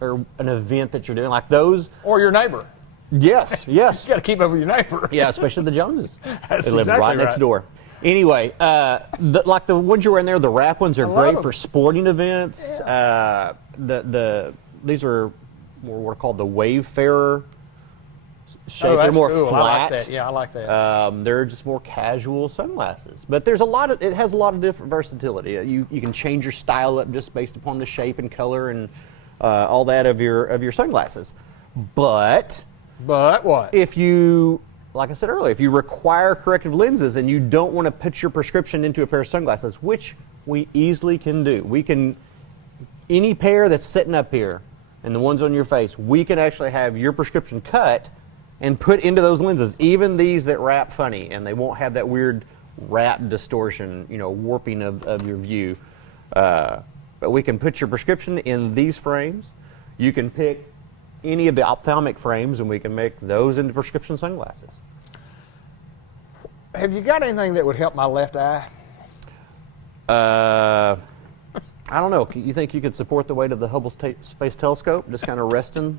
or an event that you're doing, like those. Or your neighbor. Yes. You got to keep up with your neighbor. Yeah, especially the Joneses. That's They live exactly right next door. Anyway, like the ones you're wearing there, the wrap ones are great for sporting events. Yeah. These are what are called the Wayfarer shape. They're more flat. I like that. Yeah, I like that. They're just more casual sunglasses. But there's it has a lot of different versatility. You can change your style up just based upon the shape and color and all that of your sunglasses. But what? If you, like I said earlier, if you require corrective lenses and you don't want to put your prescription into a pair of sunglasses, which we easily can do. We can, any pair that's sitting up here and the ones on your face, we can actually have your prescription cut and put into those lenses, even these that wrap funny, and they won't have that weird wrap distortion, warping of your view. But we can put your prescription in these frames. You can pick any of the ophthalmic frames, and we can make those into prescription sunglasses. Have you got anything that would help my left eye? I don't know. You think you could support the weight of the Hubble Space Telescope, just kind of resting?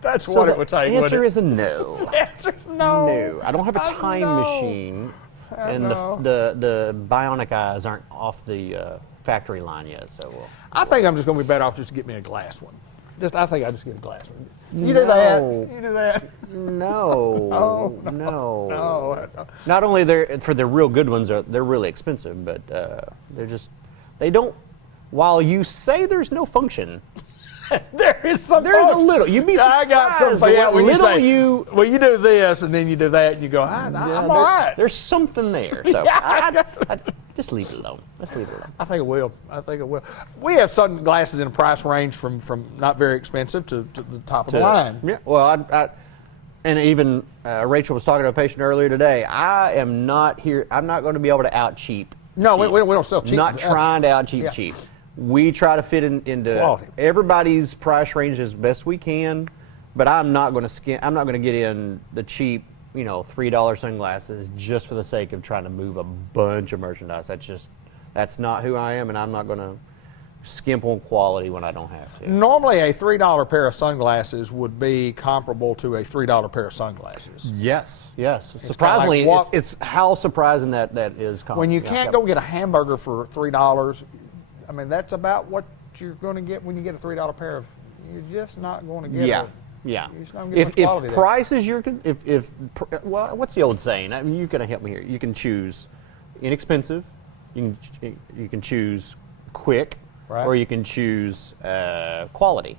That's so what it would take. The answer is a no. The answer is no. No. I don't have a time machine, and the bionic eyes aren't off the factory line yet. So I think I'm just going to be better off just to get me a glass one. I think I just get a glass one. You do that. You do that. No. No. Not only for the real good ones, they're really expensive, but they don't. While you say there's no function, there is some. There's a little. You'd be surprised. I got something. When you say, you do this and then you do that and you go, I'm all right. There's something there. So I just leave it alone. Let's leave it alone. I think it will. We have sunglasses in a price range from not very expensive to the top of the line. Yeah. Well, and even Rachel was talking to a patient earlier today. I am not here. I'm not going to be able to out cheap. No, we don't sell cheap. Not trying to out cheap. We try to fit into quality. Everybody's price range as best we can, but I'm not going to get in the cheap, $3 sunglasses just for the sake of trying to move a bunch of merchandise. That's not who I am, and I'm not going to skimp on quality when I don't have to. Normally, a $3 pair of sunglasses would be comparable to a $3 pair of sunglasses. Yes. Surprisingly, it's how surprising that is. When you can't go get a hamburger for $3. I mean, that's about what you're going to get when you get a $3 pair of. You're just not going to get Yeah. You're just gonna get If, much if quality there. price is your, well, what's the old saying? I mean, you can help me here. You can choose inexpensive, you can choose quick, Right. or you can choose quality.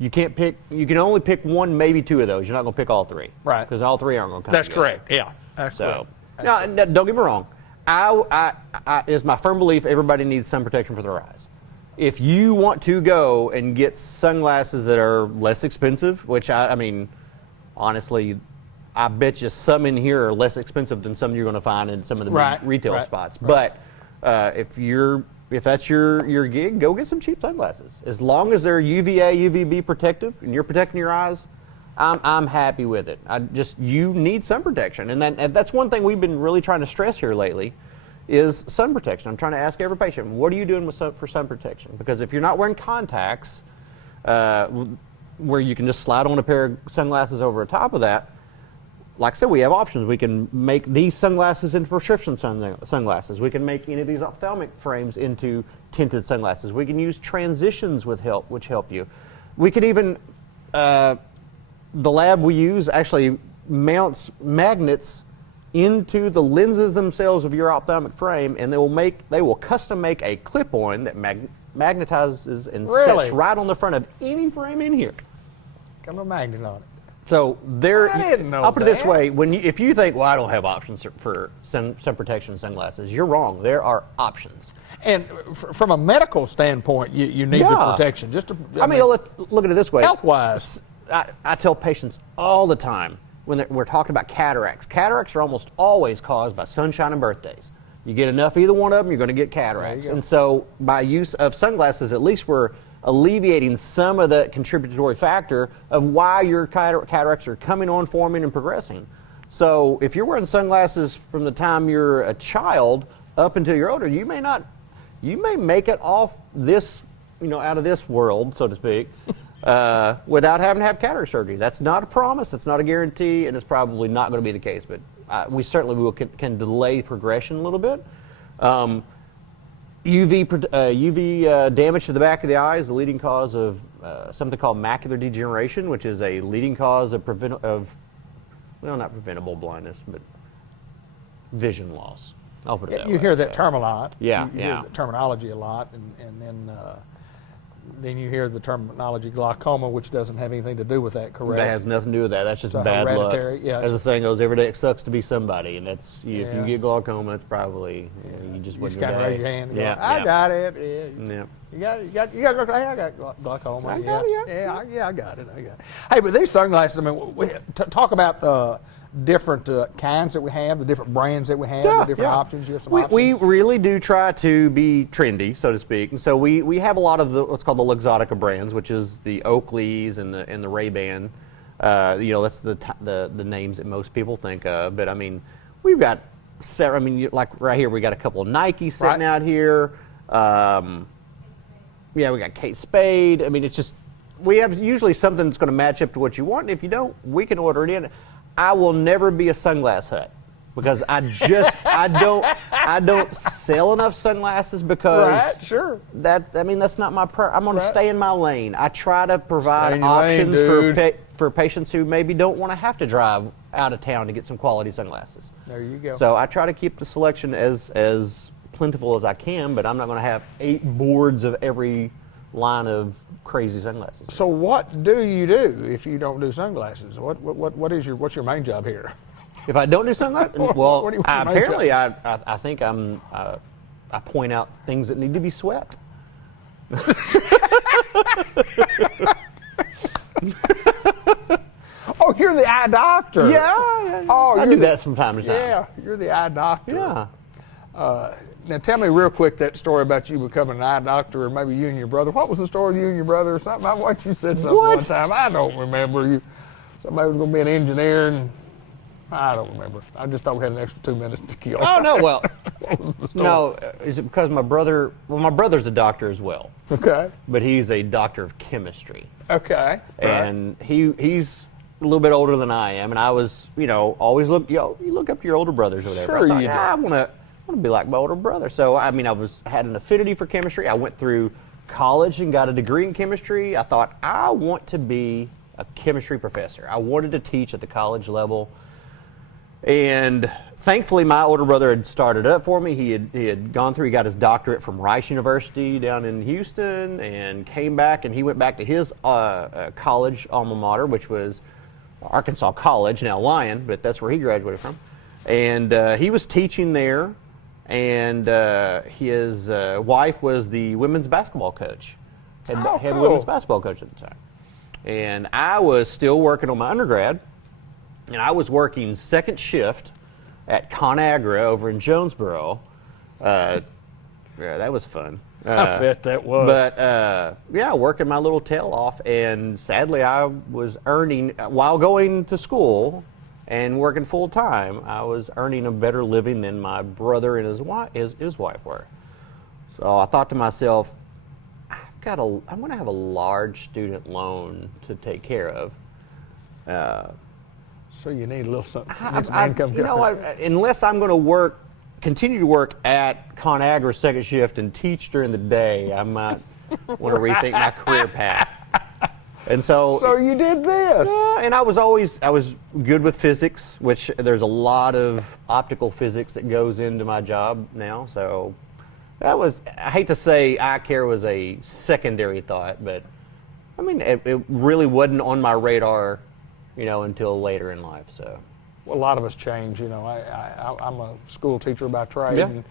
You can't pick. You can only pick one, maybe two of those. You're not going to pick all three, Right? Because all three aren't going to come. That's together. correct. Yeah, that's So, correct. no, don't get me wrong. I is my firm belief everybody needs sun protection for their eyes. If you want to go and get sunglasses that are less expensive, which I mean, honestly, I bet you some in here are less expensive than some you're going to find in some of the big retail spots. But if that's your gig, go get some cheap sunglasses. As long as they're UVA, UVB protective, and you're protecting your eyes, I'm happy with it. You need sun protection, and that's one thing we've been really trying to stress here lately, is sun protection. I'm trying to ask every patient, what are you doing for sun protection? Because if you're not wearing contacts, where you can just slide on a pair of sunglasses over the top of that, like I said, we have options. We can make these sunglasses into prescription sunglasses. We can make any of these ophthalmic frames into tinted sunglasses. We can use transitions which help you. We could even, the lab we use actually mounts magnets into the lenses themselves of your ophthalmic frame, and they will custom make a clip-on that magnetizes and sits right on the front of any frame in here. Got a little magnet on it. So I'll put it this way: if you think, well, I don't have options for sun protection sunglasses, you're wrong. There are options. And from a medical standpoint, you need the protection. Just to, I mean, look at it this way: health-wise, I tell patients all the time when we're talking about cataracts. Cataracts are almost always caused by sunshine and birthdays. You get enough of either one of them, you're going to get cataracts. And so, by use of sunglasses, at least we're alleviating some of the contributory factor of why your cataracts are coming on, forming, and progressing. So if you're wearing sunglasses from the time you're a child up until you're older, you may make it off this, out of this world, so to speak, without having to have cataract surgery. That's not a promise, that's not a guarantee, and it's probably not going to be the case, but we certainly can delay progression a little bit. UV damage to the back of the eye is the leading cause of something called macular degeneration, which is a leading cause of not preventable blindness, but vision loss. I'll put it that way. You hear that term a lot. Yeah, you hear the terminology a lot, and then you hear the terminology glaucoma, which doesn't have anything to do with that, correct? That has nothing to do with that. That's just So bad luck. yeah. As the saying goes, every day it sucks to be somebody, and that's if you get glaucoma, it's probably you just kind of raise your hand. And Yeah, go, I got it. Yeah. You got I got glaucoma. I got it, I got it. Hey, but these sunglasses, I mean, talk about different kinds that we have, the different brands that we have, the different options. You have some options. We really do try to be trendy, so to speak, and so we have a lot of what's called the Luxottica brands, which is the Oakleys and the Ray-Ban. That's the names that most people think of. But I mean, we've got several. I mean, like right here, we got a couple of Nike sitting out here. We got Kate Spade. I mean, it's just we have usually something that's going to match up to what you want. And if you don't, we can order it in. I will never be a sunglass hut because I don't sell enough sunglasses because that's not my I'm going to stay in my lane. I try to provide options for patients who maybe don't want to have to drive out of town to get some quality sunglasses. There you go. So I try to keep the selection as plentiful as I can, but I'm not going to have 8 boards of every line of crazy sunglasses. So what do you do if you don't do sunglasses? What's your main job here? If I don't do sunglasses, well, what do you apparently I think I point out things that need to be swept. Oh, you're the eye doctor. Yeah. Oh, I do that from time to time. Yeah, you're the eye doctor. Yeah. Now tell me real quick that story about you becoming an eye doctor, or maybe you and your brother. What was the story with you and your brother or something? What you said something one time. I don't remember. Somebody was going to be an engineer, and I don't remember. I just thought we had an extra 2 minutes to kill. Oh, no, well. What was the story? No, is it because my brother's a doctor as well. Okay. But he's a doctor of chemistry. Okay. And he's a little bit older than I am, and I was, always you look up to your older brothers or whatever. Sure I thought, you do. I want to be like my older brother. So, I mean, had an affinity for chemistry. I went through college and got a degree in chemistry, I thought I want to be a chemistry professor. I wanted to teach at the college level. And thankfully, my older brother had started up for me. He had gone through, he got his doctorate from Rice University down in Houston and came back, and he went back to his college alma mater, which was Arkansas College, now Lyon, but that's where he graduated from. And he was teaching there, and his wife was the women's basketball coach, head women's basketball coach at the time. And I was still working on my undergrad, and I was working second shift at ConAgra over in Jonesboro. Yeah, that was fun. I bet that was. But yeah, working my little tail off, and sadly I was earning, while going to school and working full time, I was earning a better living than my brother and his wife were. So I thought to myself, I'm going to have a large student loan to take care of. So you need a little something. Income. You know, unless I'm going to continue to work at ConAgra second shift and teach during the day, I might want to rethink my career path. And so you did this. And I was good with physics, which there's a lot of optical physics that goes into my job now. So I hate to say eye care was a secondary thought, but I mean, it really wasn't on my radar, until later in life. So, well, a lot of us change. I'm a school teacher by trade and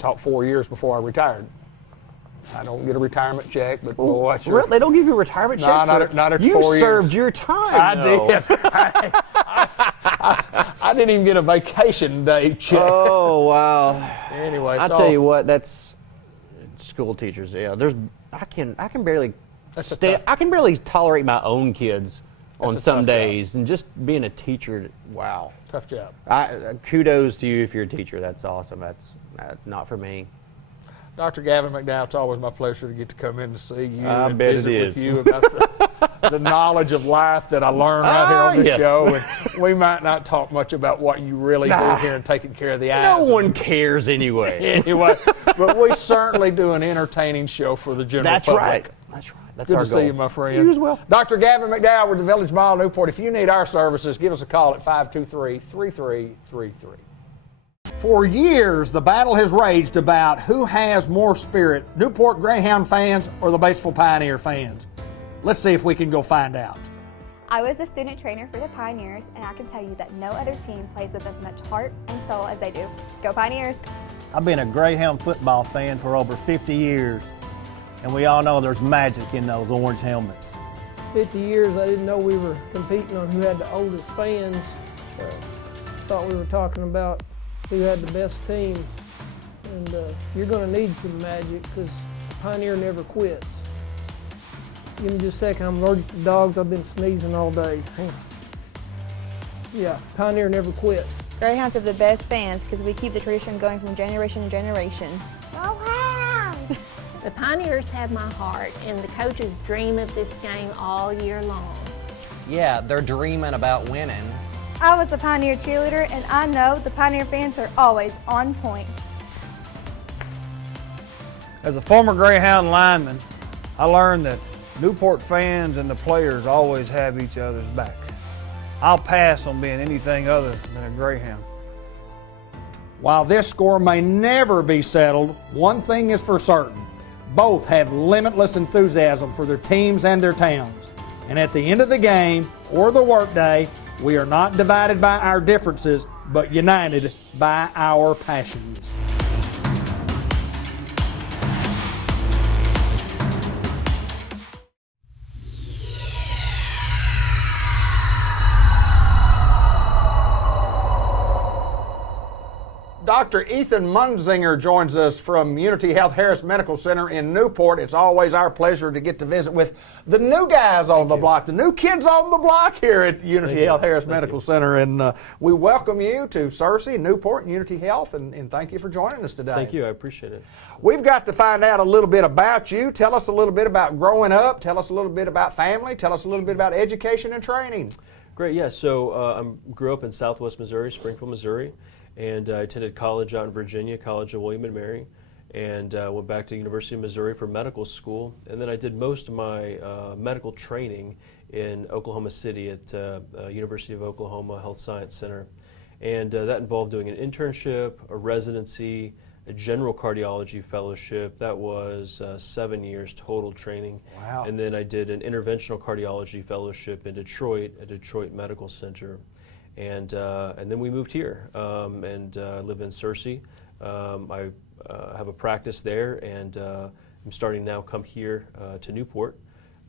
taught 4 years before I retired. I don't get a retirement check, but boy, really? They don't give you a retirement check? Not at 4 years. You served your time. I did. I didn't even get a vacation day check. Oh wow. Anyway, I tell you what, that's school teachers. Yeah, I can barely I can barely tolerate my own kids on some days, and just being a teacher, wow. Tough job. Kudos to you if you're a teacher. That's awesome. That's not for me. Dr. Gavin McDowell, it's always my pleasure to get to come in to see you and bet visit it with is. you about the knowledge of life that I learned right here on the show. And we might not talk much about what you really do here and taking care of the eyes. No one cares anyway. Anyway, but we certainly do an entertaining show for the general public. Right. That's right. That's Good our to goal. see you, my friend. You as well. Dr. Gavin McDowell with the Village Mall, Newport. If you need our services, give us a call at 523-3333. For years, the battle has raged about who has more spirit, Newport Greyhound fans or the Batesville Pioneer fans. Let's see if we can go find out. I was a student trainer for the Pioneers, and I can tell you that no other team plays with as much heart and soul as they do. Go Pioneers! I've been a Greyhound football fan for over 50 years, and we all know there's magic in those orange helmets. 50 years, I didn't know we were competing on who had the oldest fans. Thought we were talking about who had the best team. And you're going to need some magic because Pioneer never quits. Give me just a second. I'm allergic to dogs. I've been sneezing all day. Hang on. Yeah, Pioneer never quits. Greyhounds have the best fans because we keep the tradition going from generation to generation. The Pioneers have my heart, and the coaches dream of this game all year long. Yeah, they're dreaming about winning. I was a Pioneer cheerleader, and I know the Pioneer fans are always on point. As a former Greyhound lineman, I learned that Newport fans and the players always have each other's back. I'll pass on being anything other than a Greyhound. While this score may never be settled, one thing is for certain. Both have limitless enthusiasm for their teams and their towns. And at the end of the game or the workday, we are not divided by our differences, but united by our passions. Dr. Ethan Munzinger joins us from Unity Health Harris Medical Center in Newport. It's always our pleasure to get to visit with the new guys on the block, the new kids on the block here at Unity Health Harris Medical Center. And we welcome you to Searcy, Newport, and Unity Health, and thank you for joining us today. Thank you. I appreciate it. We've got to find out a little bit about you. Tell us a little bit about growing up. Tell us a little bit about family. Tell us a little bit about education and training. Great. Yeah. So I grew up in Southwest Missouri, Springfield, Missouri. And I attended college out in Virginia, College of William and Mary. and went back to University of Missouri for medical school. And then I did most of my medical training in Oklahoma City at University of Oklahoma Health Science Center. And that involved doing an internship, a residency, a general cardiology fellowship. That was 7 years total training. Wow. And then I did an interventional cardiology fellowship in Detroit at Detroit Medical Center. And then we moved here and live in Searcy. I have a practice there, and I'm starting now come here to Newport.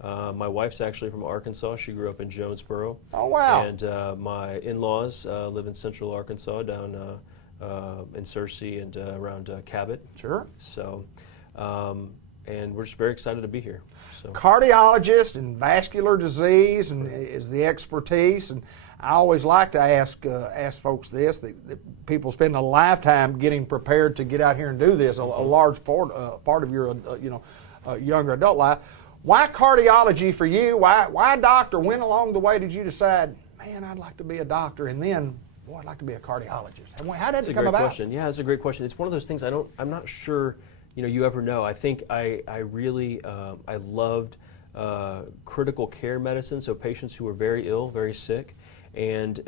My wife's actually from Arkansas. She grew up in Jonesboro. Oh, wow. And my in-laws live in central Arkansas down in Searcy and around Cabot. Sure. So, and we're just very excited to be here. So. Cardiologist and vascular disease and is the expertise, and I always like to ask folks this: that people spend a lifetime getting prepared to get out here and do this. A large part of your younger adult life. Why cardiology for you? Why doctor? When along the way did you decide, man, I'd like to be a doctor, and then, boy, I'd like to be a cardiologist? How did it come about? That's a great question. Yeah, that's a great question. It's one of those things I'm not sure, you ever know. I think I really I loved critical care medicine, so patients who were very ill, very sick. And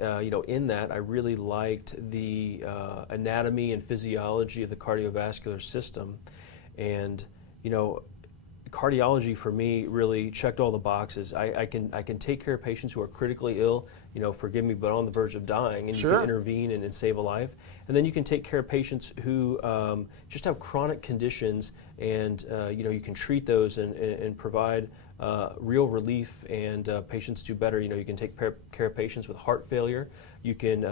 in that, I really liked the anatomy and physiology of the cardiovascular system. And cardiology for me really checked all the boxes. I can take care of patients who are critically ill, forgive me, but on the verge of dying, and Sure. you can intervene and save a life. And then you can take care of patients who just have chronic conditions, and you can treat those and provide real relief, and patients do better. You can take care of patients with heart failure. You can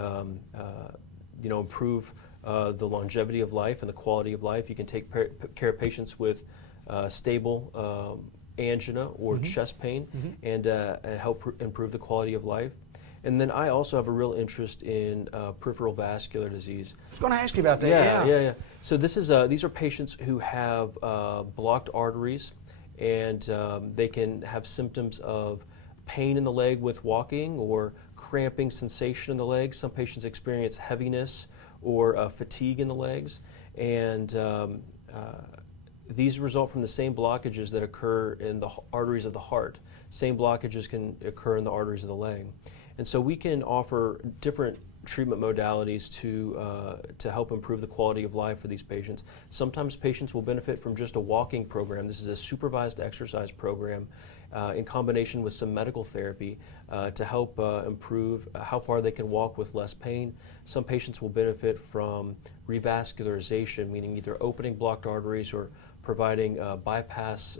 improve the longevity of life and the quality of life. You can take care of patients with stable angina or chest pain, and help improve the quality of life. And then I also have a real interest in peripheral vascular disease. I was going to ask you about that. Yeah. So these are patients who have blocked arteries, and they can have symptoms of pain in the leg with walking or cramping sensation in the legs. Some patients experience heaviness or fatigue in the legs, and these result from the same blockages that occur in the arteries of the heart. Same blockages can occur in the arteries of the leg. And so we can offer different treatment modalities to help improve the quality of life for these patients. Sometimes patients will benefit from just a walking program. This is a supervised exercise program in combination with some medical therapy to help improve how far they can walk with less pain. Some patients will benefit from revascularization, meaning either opening blocked arteries or providing bypass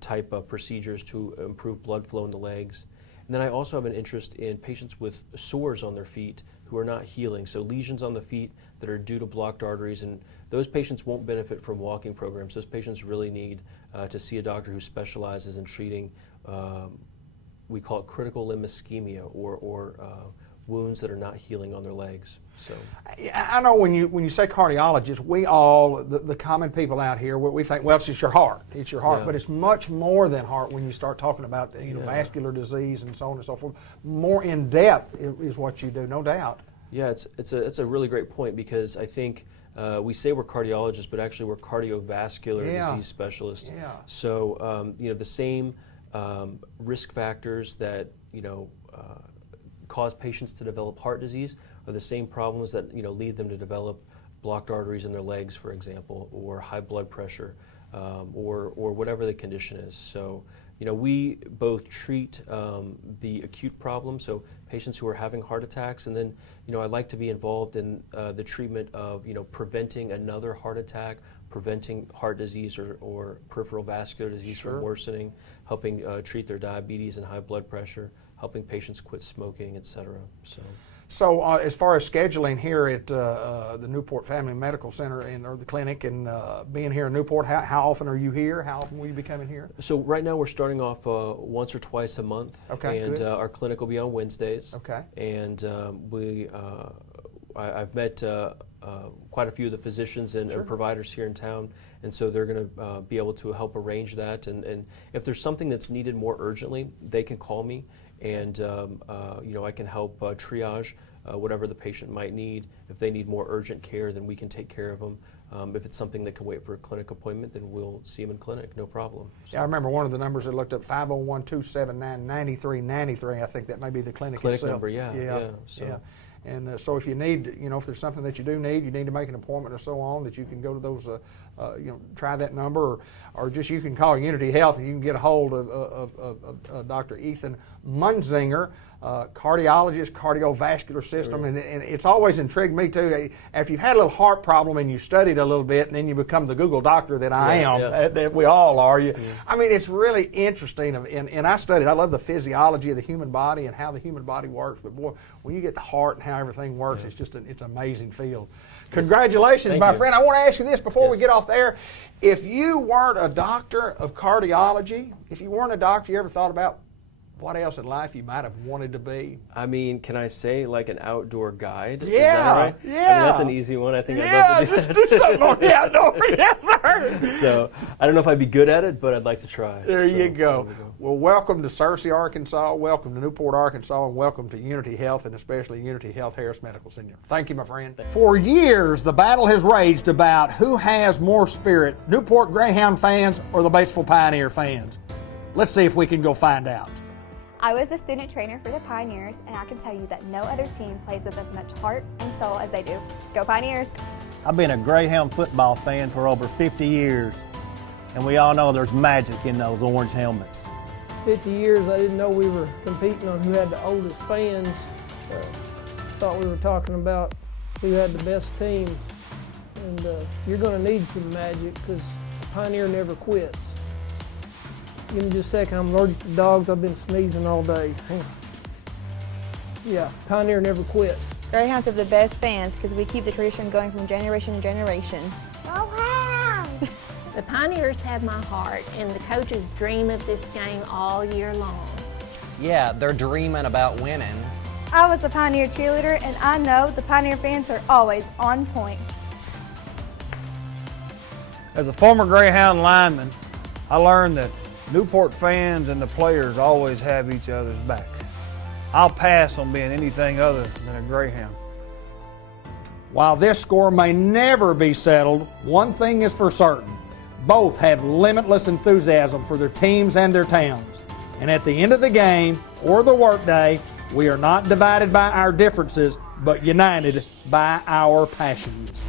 type of procedures to improve blood flow in the legs. And then I also have an interest in patients with sores on their feet who are not healing, so lesions on the feet that are due to blocked arteries, and those patients won't benefit from walking programs. Those patients really need to see a doctor who specializes in treating, we call it critical limb ischemia, or wounds that are not healing on their legs. So I know when you say cardiologist, we all, the common people out here, we think, well, it's just your heart. It's your heart. Yeah. But it's much more than heart when you start talking about vascular disease and so on and so forth. More in depth is what you do, no doubt. Yeah, it's a really great point, because I think we say we're cardiologists, but actually we're cardiovascular disease specialists. Yeah. So the same risk factors that cause patients to develop heart disease are the same problems that lead them to develop blocked arteries in their legs, for example, or high blood pressure, or whatever the condition is. So we both treat the acute problem, so patients who are having heart attacks, and then I like to be involved in the treatment of preventing another heart attack, preventing heart disease or peripheral vascular disease Sure. from worsening, helping treat their diabetes and high blood pressure, helping patients quit smoking, etc. So as far as scheduling here at the Newport Family Medical Center or the clinic, and being here in Newport, how often are you here? How often will you be coming here? So right now we're starting off once or twice a month. Okay, and good. Our clinic will be on Wednesdays. Okay. And I've met quite a few of the physicians and Sure. providers here in town, and so they're going to be able to help arrange that. And if there's something that's needed more urgently, they can call me, and I can help triage whatever the patient might need. If they need more urgent care, then we can take care of them. If it's something that can wait for a clinic appointment, then we'll see them in clinic, no problem. Yeah, I remember one of the numbers I looked up, 501-279-9393. I think that may be the clinic itself. Number, yeah. So. And so if you need, if there's something that you do need, you need to make an appointment or so on, that you can go to those, try that number, or just you can call Unity Health and you can get a hold of Dr. Ethan Munzinger, cardiologist, cardiovascular system, and it's always intrigued me too. After you've had a little heart problem and you studied a little bit, and then you become the Google doctor that I am, that we all are. I mean, it's really interesting, and I studied. I love the physiology of the human body and how the human body works. But boy, when you get the heart and how everything works, it's just it's an amazing field. Congratulations, my friend. I want to ask you this before we get off the air. If you weren't a doctor of cardiology, if you weren't a doctor, you ever thought about what else in life you might have wanted to be? I mean, can I say like an outdoor guide? Yeah, is that right? yeah. I mean, that's an easy one. I think I'd love to do that. Just do something on the outdoor. Yes, sir. So I don't know if I'd be good at it, but I'd like to try. There you go. Well, welcome to Searcy, Arkansas. Welcome to Newport, Arkansas, and welcome to Unity Health, and especially Unity Health Harris Medical Center. Thank you, my friend. For years, the battle has raged about who has more spirit, Newport Greyhound fans or the Batesville Pioneer fans. Let's see if we can go find out. I was a student trainer for the Pioneers, and I can tell you that no other team plays with as much heart and soul as they do. Go Pioneers! I've been a Greyhound football fan for over 50 years, and we all know there's magic in those orange helmets. 50 years, I didn't know we were competing on who had the oldest fans. Thought we were talking about who had the best team. And you're going to need some magic because Pioneer never quits. Give me just a second, I'm allergic to dogs. I've been sneezing all day. Hang on. Yeah, Pioneer never quits. Greyhounds have the best fans because we keep the tradition going from generation to generation. The Pioneers have my heart, and the coaches dream of this game all year long. Yeah, they're dreaming about winning. I was a Pioneer cheerleader, and I know the Pioneer fans are always on point. As a former Greyhound lineman, I learned that Newport fans and the players always have each other's back. I'll pass on being anything other than a Greyhound. While this score may never be settled, one thing is for certain. Both have limitless enthusiasm for their teams and their towns. And at the end of the game or the workday, we are not divided by our differences, but united by our passions.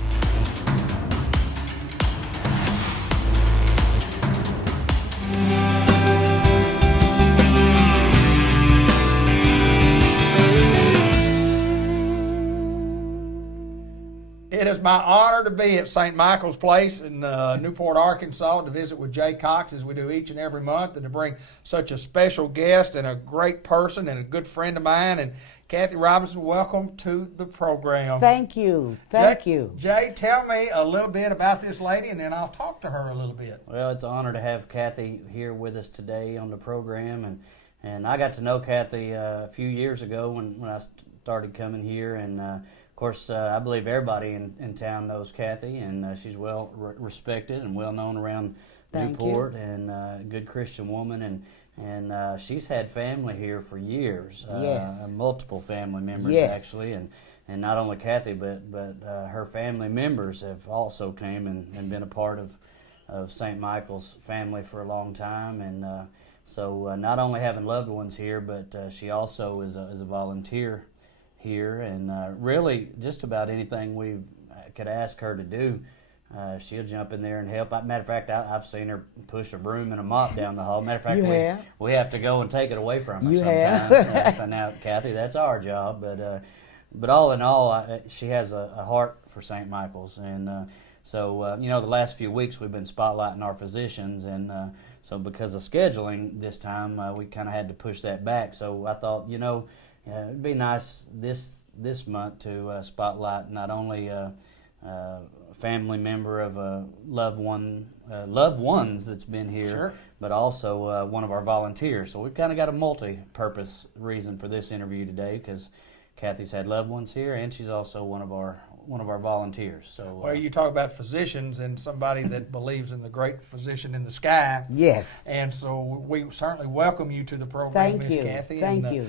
It is my honor to be at St. Michael's Place in Newport, Arkansas, to visit with Jay Cox as we do each and every month, and to bring such a special guest and a great person and a good friend of mine. And Kathy Robinson, welcome to the program. Thank you. Thank you. Jay, tell me a little bit about this lady, and then I'll talk to her a little bit. Well, it's an honor to have Kathy here with us today on the program. And I got to know Kathy a few years ago when I started coming here. And of course, I believe everybody in town knows Kathy, and she's well respected and well known around Newport, and a good Christian woman, and she's had family here for years. Yes. Multiple family members, actually, and not only Kathy, but her family members have also came and been a part of St. Michael's family for a long time, and so not only having loved ones here, but she also is a volunteer here, and really just about anything we could ask her to do, she'll jump in there and help. Matter of fact, I've seen her push a broom and a mop down the hall. Matter of fact, we have to go and take it away from her sometimes. So now, Kathy, that's our job. But all in all, she has a heart for St. Michael's, and so the last few weeks we've been spotlighting our physicians, and so because of scheduling this time, we kind of had to push that back. So I thought, it'd be nice this month to spotlight not only a family member of a loved ones that's been here, but also one of our volunteers. So we've kind of got a multi-purpose reason for this interview today, because Kathy's had loved ones here, and she's also one of our volunteers. So well, you talk about physicians and somebody that believes in the great physician in the sky. Yes. And so we certainly welcome you to the program, Ms. Kathy. Thank you.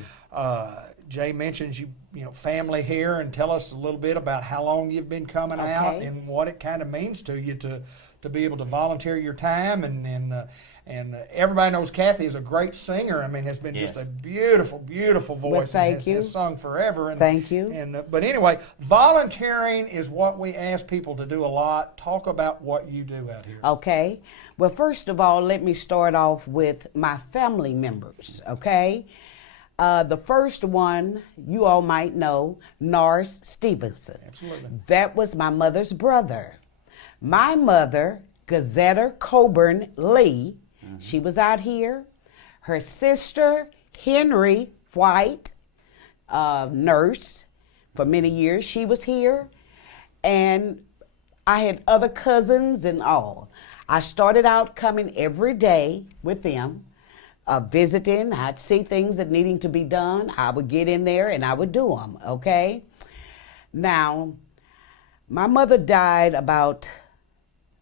Jay mentions you know, family here, and tell us a little bit about how long you've been coming out Okay. and what it kind of means to you to be able to volunteer your time. And everybody knows Kathy is a great singer. I mean, has been just a beautiful, beautiful voice. thank and you. has sung forever. And, Thank you. And but anyway, volunteering is what we ask people to do a lot. Talk about what you do out here. Okay. Well, first of all, let me start off with my family members, okay? The first one, you all might know, Norris Stevenson. Absolutely. That was my mother's brother. My mother, Gazetta Coburn Lee, she was out here. Her sister, Henry White, nurse for many years, she was here. And I had other cousins and all. I started out coming every day with them, visiting. I'd see things that needing to be done. I would get in there and I would do them, okay? Now, my mother died about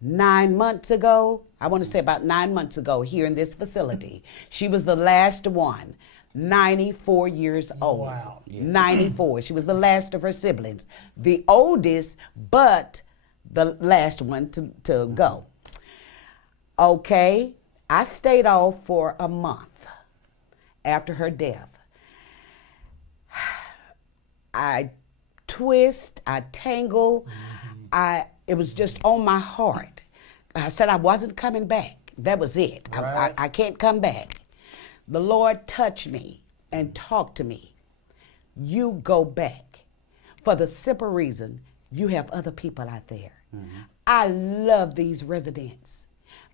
9 months ago. I want to say about 9 months ago here in this facility. She was the last one, 94 years old. Wow. 94. She was the last of her siblings. The oldest, but the last one to go. Okay, I stayed off for a month after her death. I twist, I tangle, it was just on my heart. I said I wasn't coming back. That was it. Right. I can't come back. The Lord touched me and talked to me. You go back for the simple reason you have other people out there. I love these residents.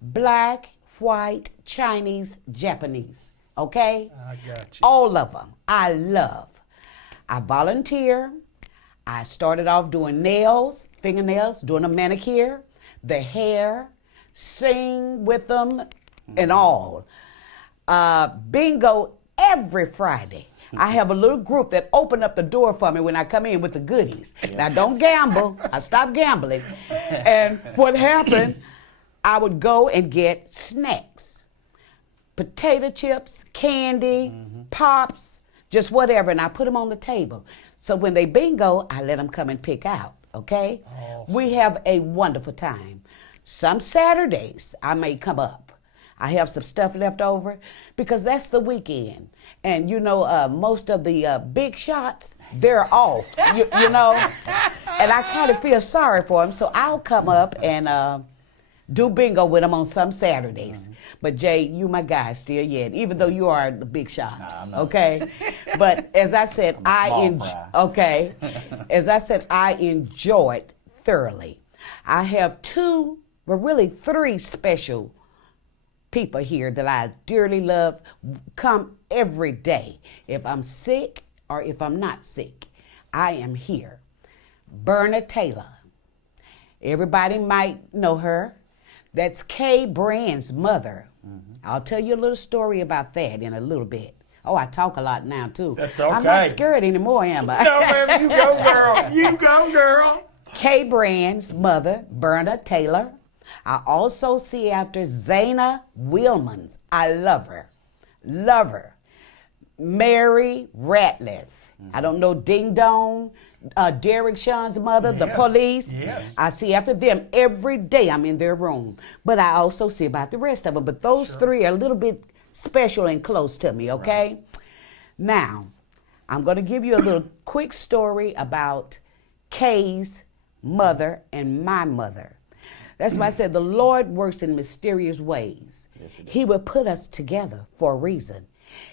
Black, white, Chinese, Japanese, okay? I got you. All of them, I love. I volunteer. I started off doing nails, fingernails, doing a manicure, the hair, sing with them, and all. Bingo every Friday. I have a little group that open up the door for me when I come in with the goodies. Now, don't gamble. I stopped gambling. And what happened, I would go and get snacks, potato chips, candy, pops, just whatever, and I put them on the table. So when they bingo, I let them come and pick out, okay? Awesome. We have a wonderful time. Some Saturdays, I may come up. I have some stuff left over because that's the weekend. And you know, most of the big shots, they're off, you know? And I kind of feel sorry for them, so I'll come up and do bingo with them on some Saturdays. But Jay, you my guy still yet, even though you are the big shot, okay? But as I said, as I said, I enjoyed thoroughly. I have really three special people here that I dearly love, come every day. If I'm sick or if I'm not sick, I am here. Berna Taylor. Everybody might know her. That's Kay Brand's mother. I'll tell you a little story about that in a little bit. Oh, I talk a lot now, too. That's okay. I'm not scared anymore, am I? No, ma'am, you go, girl. You go, girl. Kay Brand's mother, Berna Taylor. I also see after Zana Wilmans. I love her. Love her. Mary Ratliff. I don't know, Ding Dong, Derek Sean's mother, the police. Yes. I see after them every day. I'm in their room. But I also see about the rest of them. But those three are a little bit special and close to me, okay? Right. Now, I'm going to give you a little quick story about Kay's mother and my mother. That's why I said the Lord works in mysterious ways. Yes, He will put us together for a reason.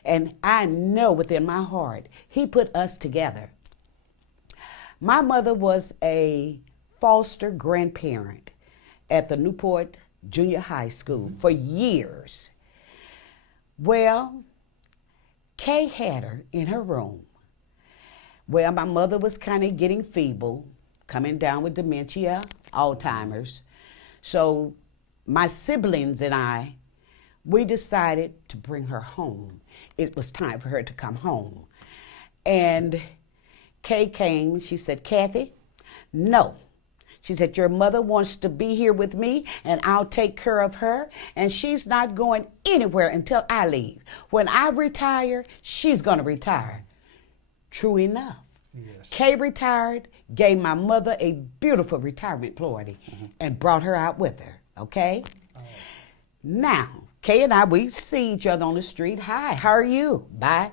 And I know within my heart, He put us together. My mother was a foster grandparent at the Newport Junior High School for years. Well, Kay had her in her room. Well, my mother was kind of getting feeble, coming down with dementia, Alzheimer's. So my siblings and I, we decided to bring her home. It was time for her to come home. And Kay came, she said, Kathy, no. She said, your mother wants to be here with me and I'll take care of her and she's not going anywhere until I leave. When I retire, she's gonna retire. True enough. Yes. Kay retired, gave my mother a beautiful retirement party, and brought her out with her, okay? Now, Kay and I, we see each other on the street. Hi, how are you? Bye.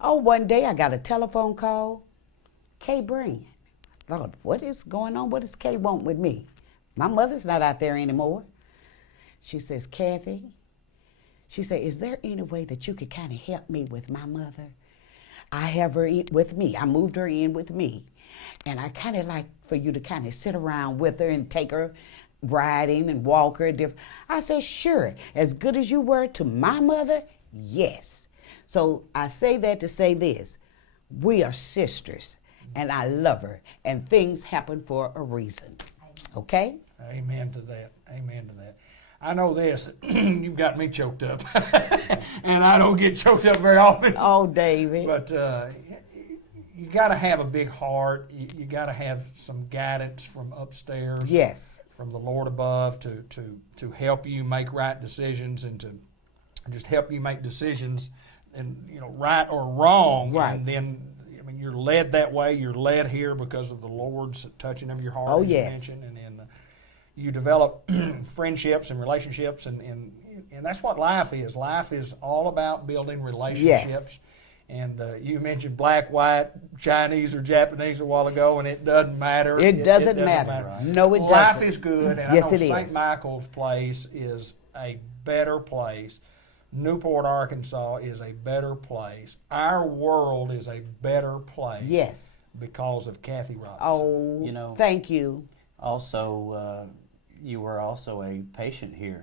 Oh, one day I got a telephone call. Kay Brand. I thought, what is going on? What does Kay want with me? My mother's not out there anymore. She says, Kathy, she said, is there any way that you could kind of help me with my mother? I have her with me. I moved her in with me. And I kind of like for you to kind of sit around with her and take her riding and walk her. I said, sure. As good as you were to my mother, yes. So I say that to say this. We are sisters, and I love her, and things happen for a reason. Okay? Amen to that. Amen to that. I know this. You've got me choked up. And I don't get choked up very often. Oh, David. But you got to have a big heart. You got to have some guidance from upstairs. Yes. From the Lord above to help you make right decisions and to just help you make decisions and, you know, right or wrong. Right. And then, I mean, you're led that way. You're led here because of the Lord's touching of your heart, Oh, as yes. you mentioned. And you develop friendships and relationships, and that's what life is. Life is all about building relationships. Yes. And you mentioned black, white, Chinese, or Japanese a while ago, and it doesn't matter. It doesn't matter. Right. No, it doesn't. Life is good, and yes, I know it St. is. Michael's Place is a better place. Newport, Arkansas is a better place. Our world is a better place. Yes. Because of Kathy Robinson. Oh, You know, thank you. Also, you were also a patient here.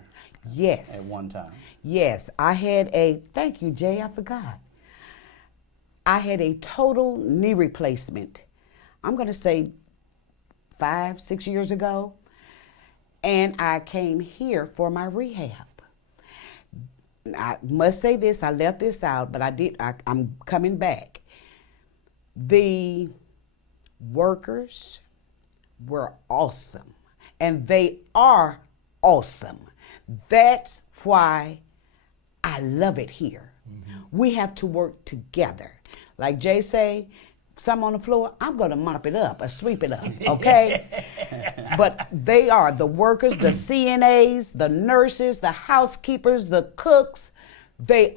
Yes. At one time. Yes, I had thank you, Jay, I forgot. I had a total knee replacement. I'm going to say 5-6 years ago. And I came here for my rehab. I must say this, I left this out, but I'm coming back. The workers were awesome, and they are awesome. That's why I love it here. We have to work together. Like Jay say, some on the floor, I'm going to mop it up or sweep it up, okay? But they are the workers, the CNAs, the nurses, the housekeepers, the cooks. We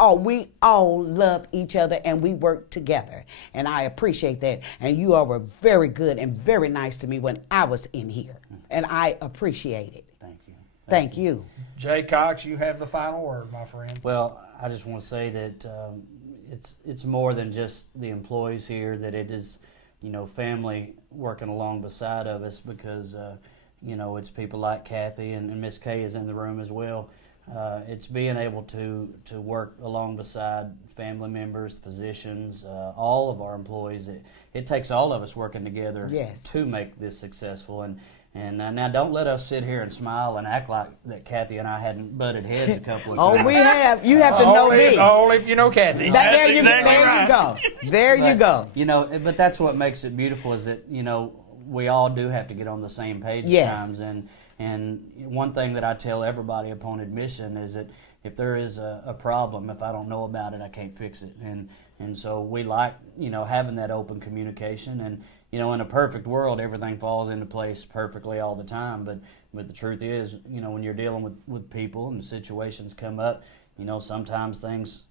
all love each other, and we work together. And I appreciate that. And you all were very good and very nice to me when I was in here. And I appreciate it. Thank you. Thank you. Jay Cox, you have the final word, my friend. Well, I just want to say that it's more than just the employees here, that it is, you know, family working along beside of us, because, you know, it's people like Kathy, and Miss Kay is in the room as well. It's being able to work along beside family members, physicians, all of our employees. It takes all of us working together Yes. to make this successful. And now don't let us sit here and smile and act like that Kathy and I hadn't butted heads a couple of times. Oh, we have. You have to know me. Only if you know Kathy. There you go. There you go. You know, but that's what makes it beautiful, is that, you know, we all do have to get on the same page Yes. at times. And one thing that I tell everybody upon admission is that if there is a problem, if I don't know about it, I can't fix it. And so we like, you know, having that open communication. And, you know, in a perfect world, everything falls into place perfectly all the time. But the truth is, you know, when you're dealing with people and situations come up, you know, sometimes things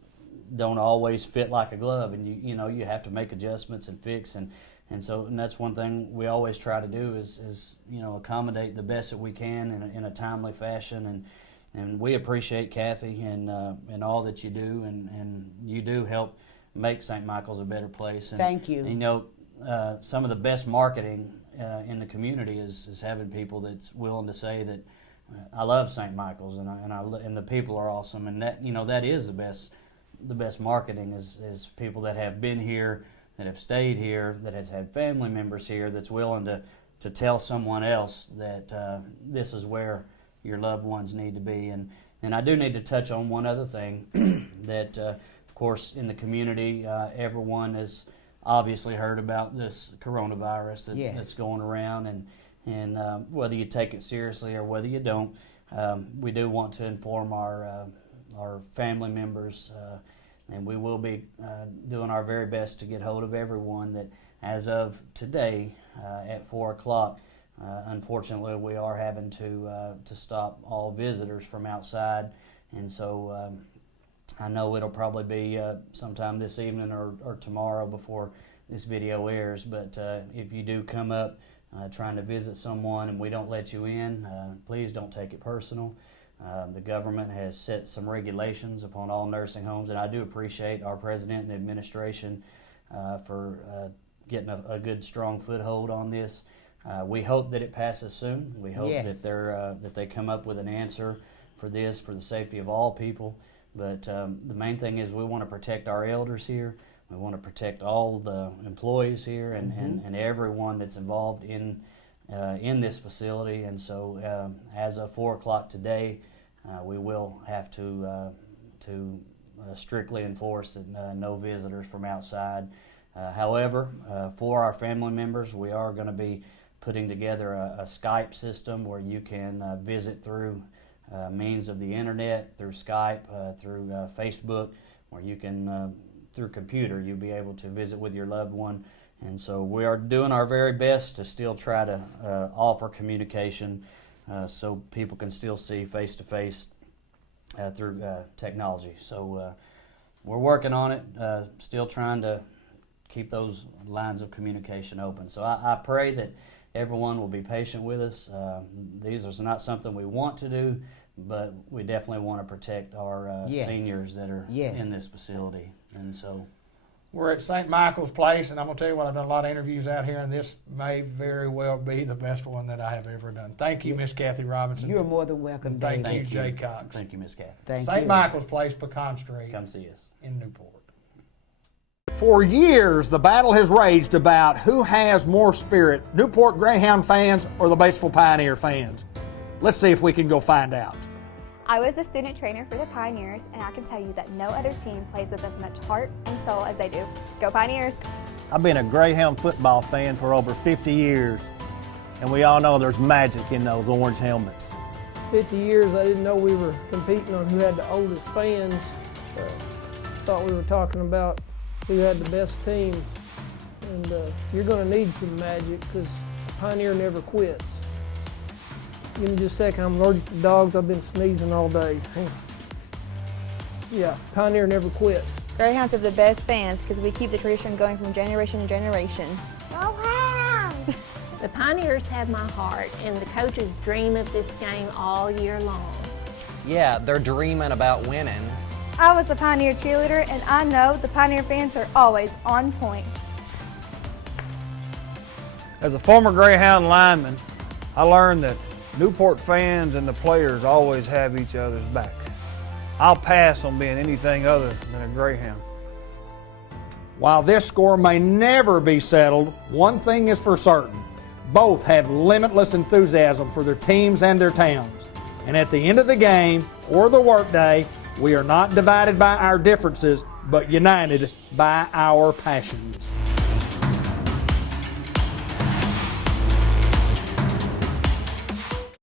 don't always fit like a glove, and you know, you have to make adjustments and fix. And that's one thing we always try to do is you know, accommodate the best that we can in a timely fashion. And we appreciate Kathy and all that you do, and you do help make St. Michael's a better place. And, Thank you. And, you know, some of the best marketing in the community is having people that's willing to say that I love St. Michael's, and the people are awesome, and that, you know, that is the best marketing is people that have been here, that have stayed here, that has had family members here, that's willing to tell someone else that this is where your loved ones need to be. And I do need to touch on one other thing that, of course, in the community, everyone has obviously heard about this coronavirus that's going around, and whether you take it seriously or whether you don't, we do want to inform our family members and we will be doing our very best to get hold of everyone that, as of today at 4 o'clock, unfortunately we are having to stop all visitors from outside, and so I know it'll probably be sometime this evening or tomorrow before this video airs, but if you do come up trying to visit someone and we don't let you in, please don't take it personal. The government has set some regulations upon all nursing homes, and I do appreciate our president and administration for getting a good, strong foothold on this. We hope that it passes soon. We hope that they come up with an answer for this, for the safety of all people. But the main thing is we want to protect our elders here. We want to protect all the employees here and everyone that's involved in this facility. And so as of 4 o'clock today, we will have to strictly enforce that no visitors from outside. However, for our family members, we are going to be putting together a Skype system where you can visit through means of the internet, through Skype, through Facebook, where you can, through computer, you'll be able to visit with your loved one. And so we are doing our very best to still try to offer communication so people can still see face-to-face through technology. So we're working on it, still trying to keep those lines of communication open. So I pray that everyone will be patient with us. These is not something we want to do, but we definitely want to protect our seniors that are in this facility. And so we're at St. Michael's Place, and I'm going to tell you what, I've done a lot of interviews out here, and this may very well be the best one that I have ever done. Thank you, Miss Kathy Robinson. You're more than welcome, Thank David. you, Jay Cox. Thank you, Miss Kathy. Thank St. you. Michael's Place, Pecan Street. Come see us. In Newport. For years, the battle has raged about who has more spirit, Newport Greyhound fans or the Batesville Pioneer fans. Let's see if we can go find out. I was a student trainer for the Pioneers, and I can tell you that no other team plays with as much heart and soul as they do. Go Pioneers! I've been a Greyhound football fan for over 50 years, and we all know there's magic in those orange helmets. 50 years, I didn't know we were competing on who had the oldest fans. Thought we were talking about who had the best team. And you're going to need some magic because Pioneer never quits. Give me just a second, I'm allergic to dogs. I've been sneezing all day. Yeah, Pioneer never quits. Greyhounds have the best fans because we keep the tradition going from generation to generation. Go Hounds! The Pioneers have my heart, and the coaches dream of this game all year long. Yeah, they're dreaming about winning. I was a Pioneer cheerleader, and I know the Pioneer fans are always on point. As a former Greyhound lineman, I learned that Newport fans and the players always have each other's back. I'll pass on being anything other than a Greyhound. While this score may never be settled, one thing is for certain. Both have limitless enthusiasm for their teams and their towns. And at the end of the game or the workday, we are not divided by our differences, but united by our passions.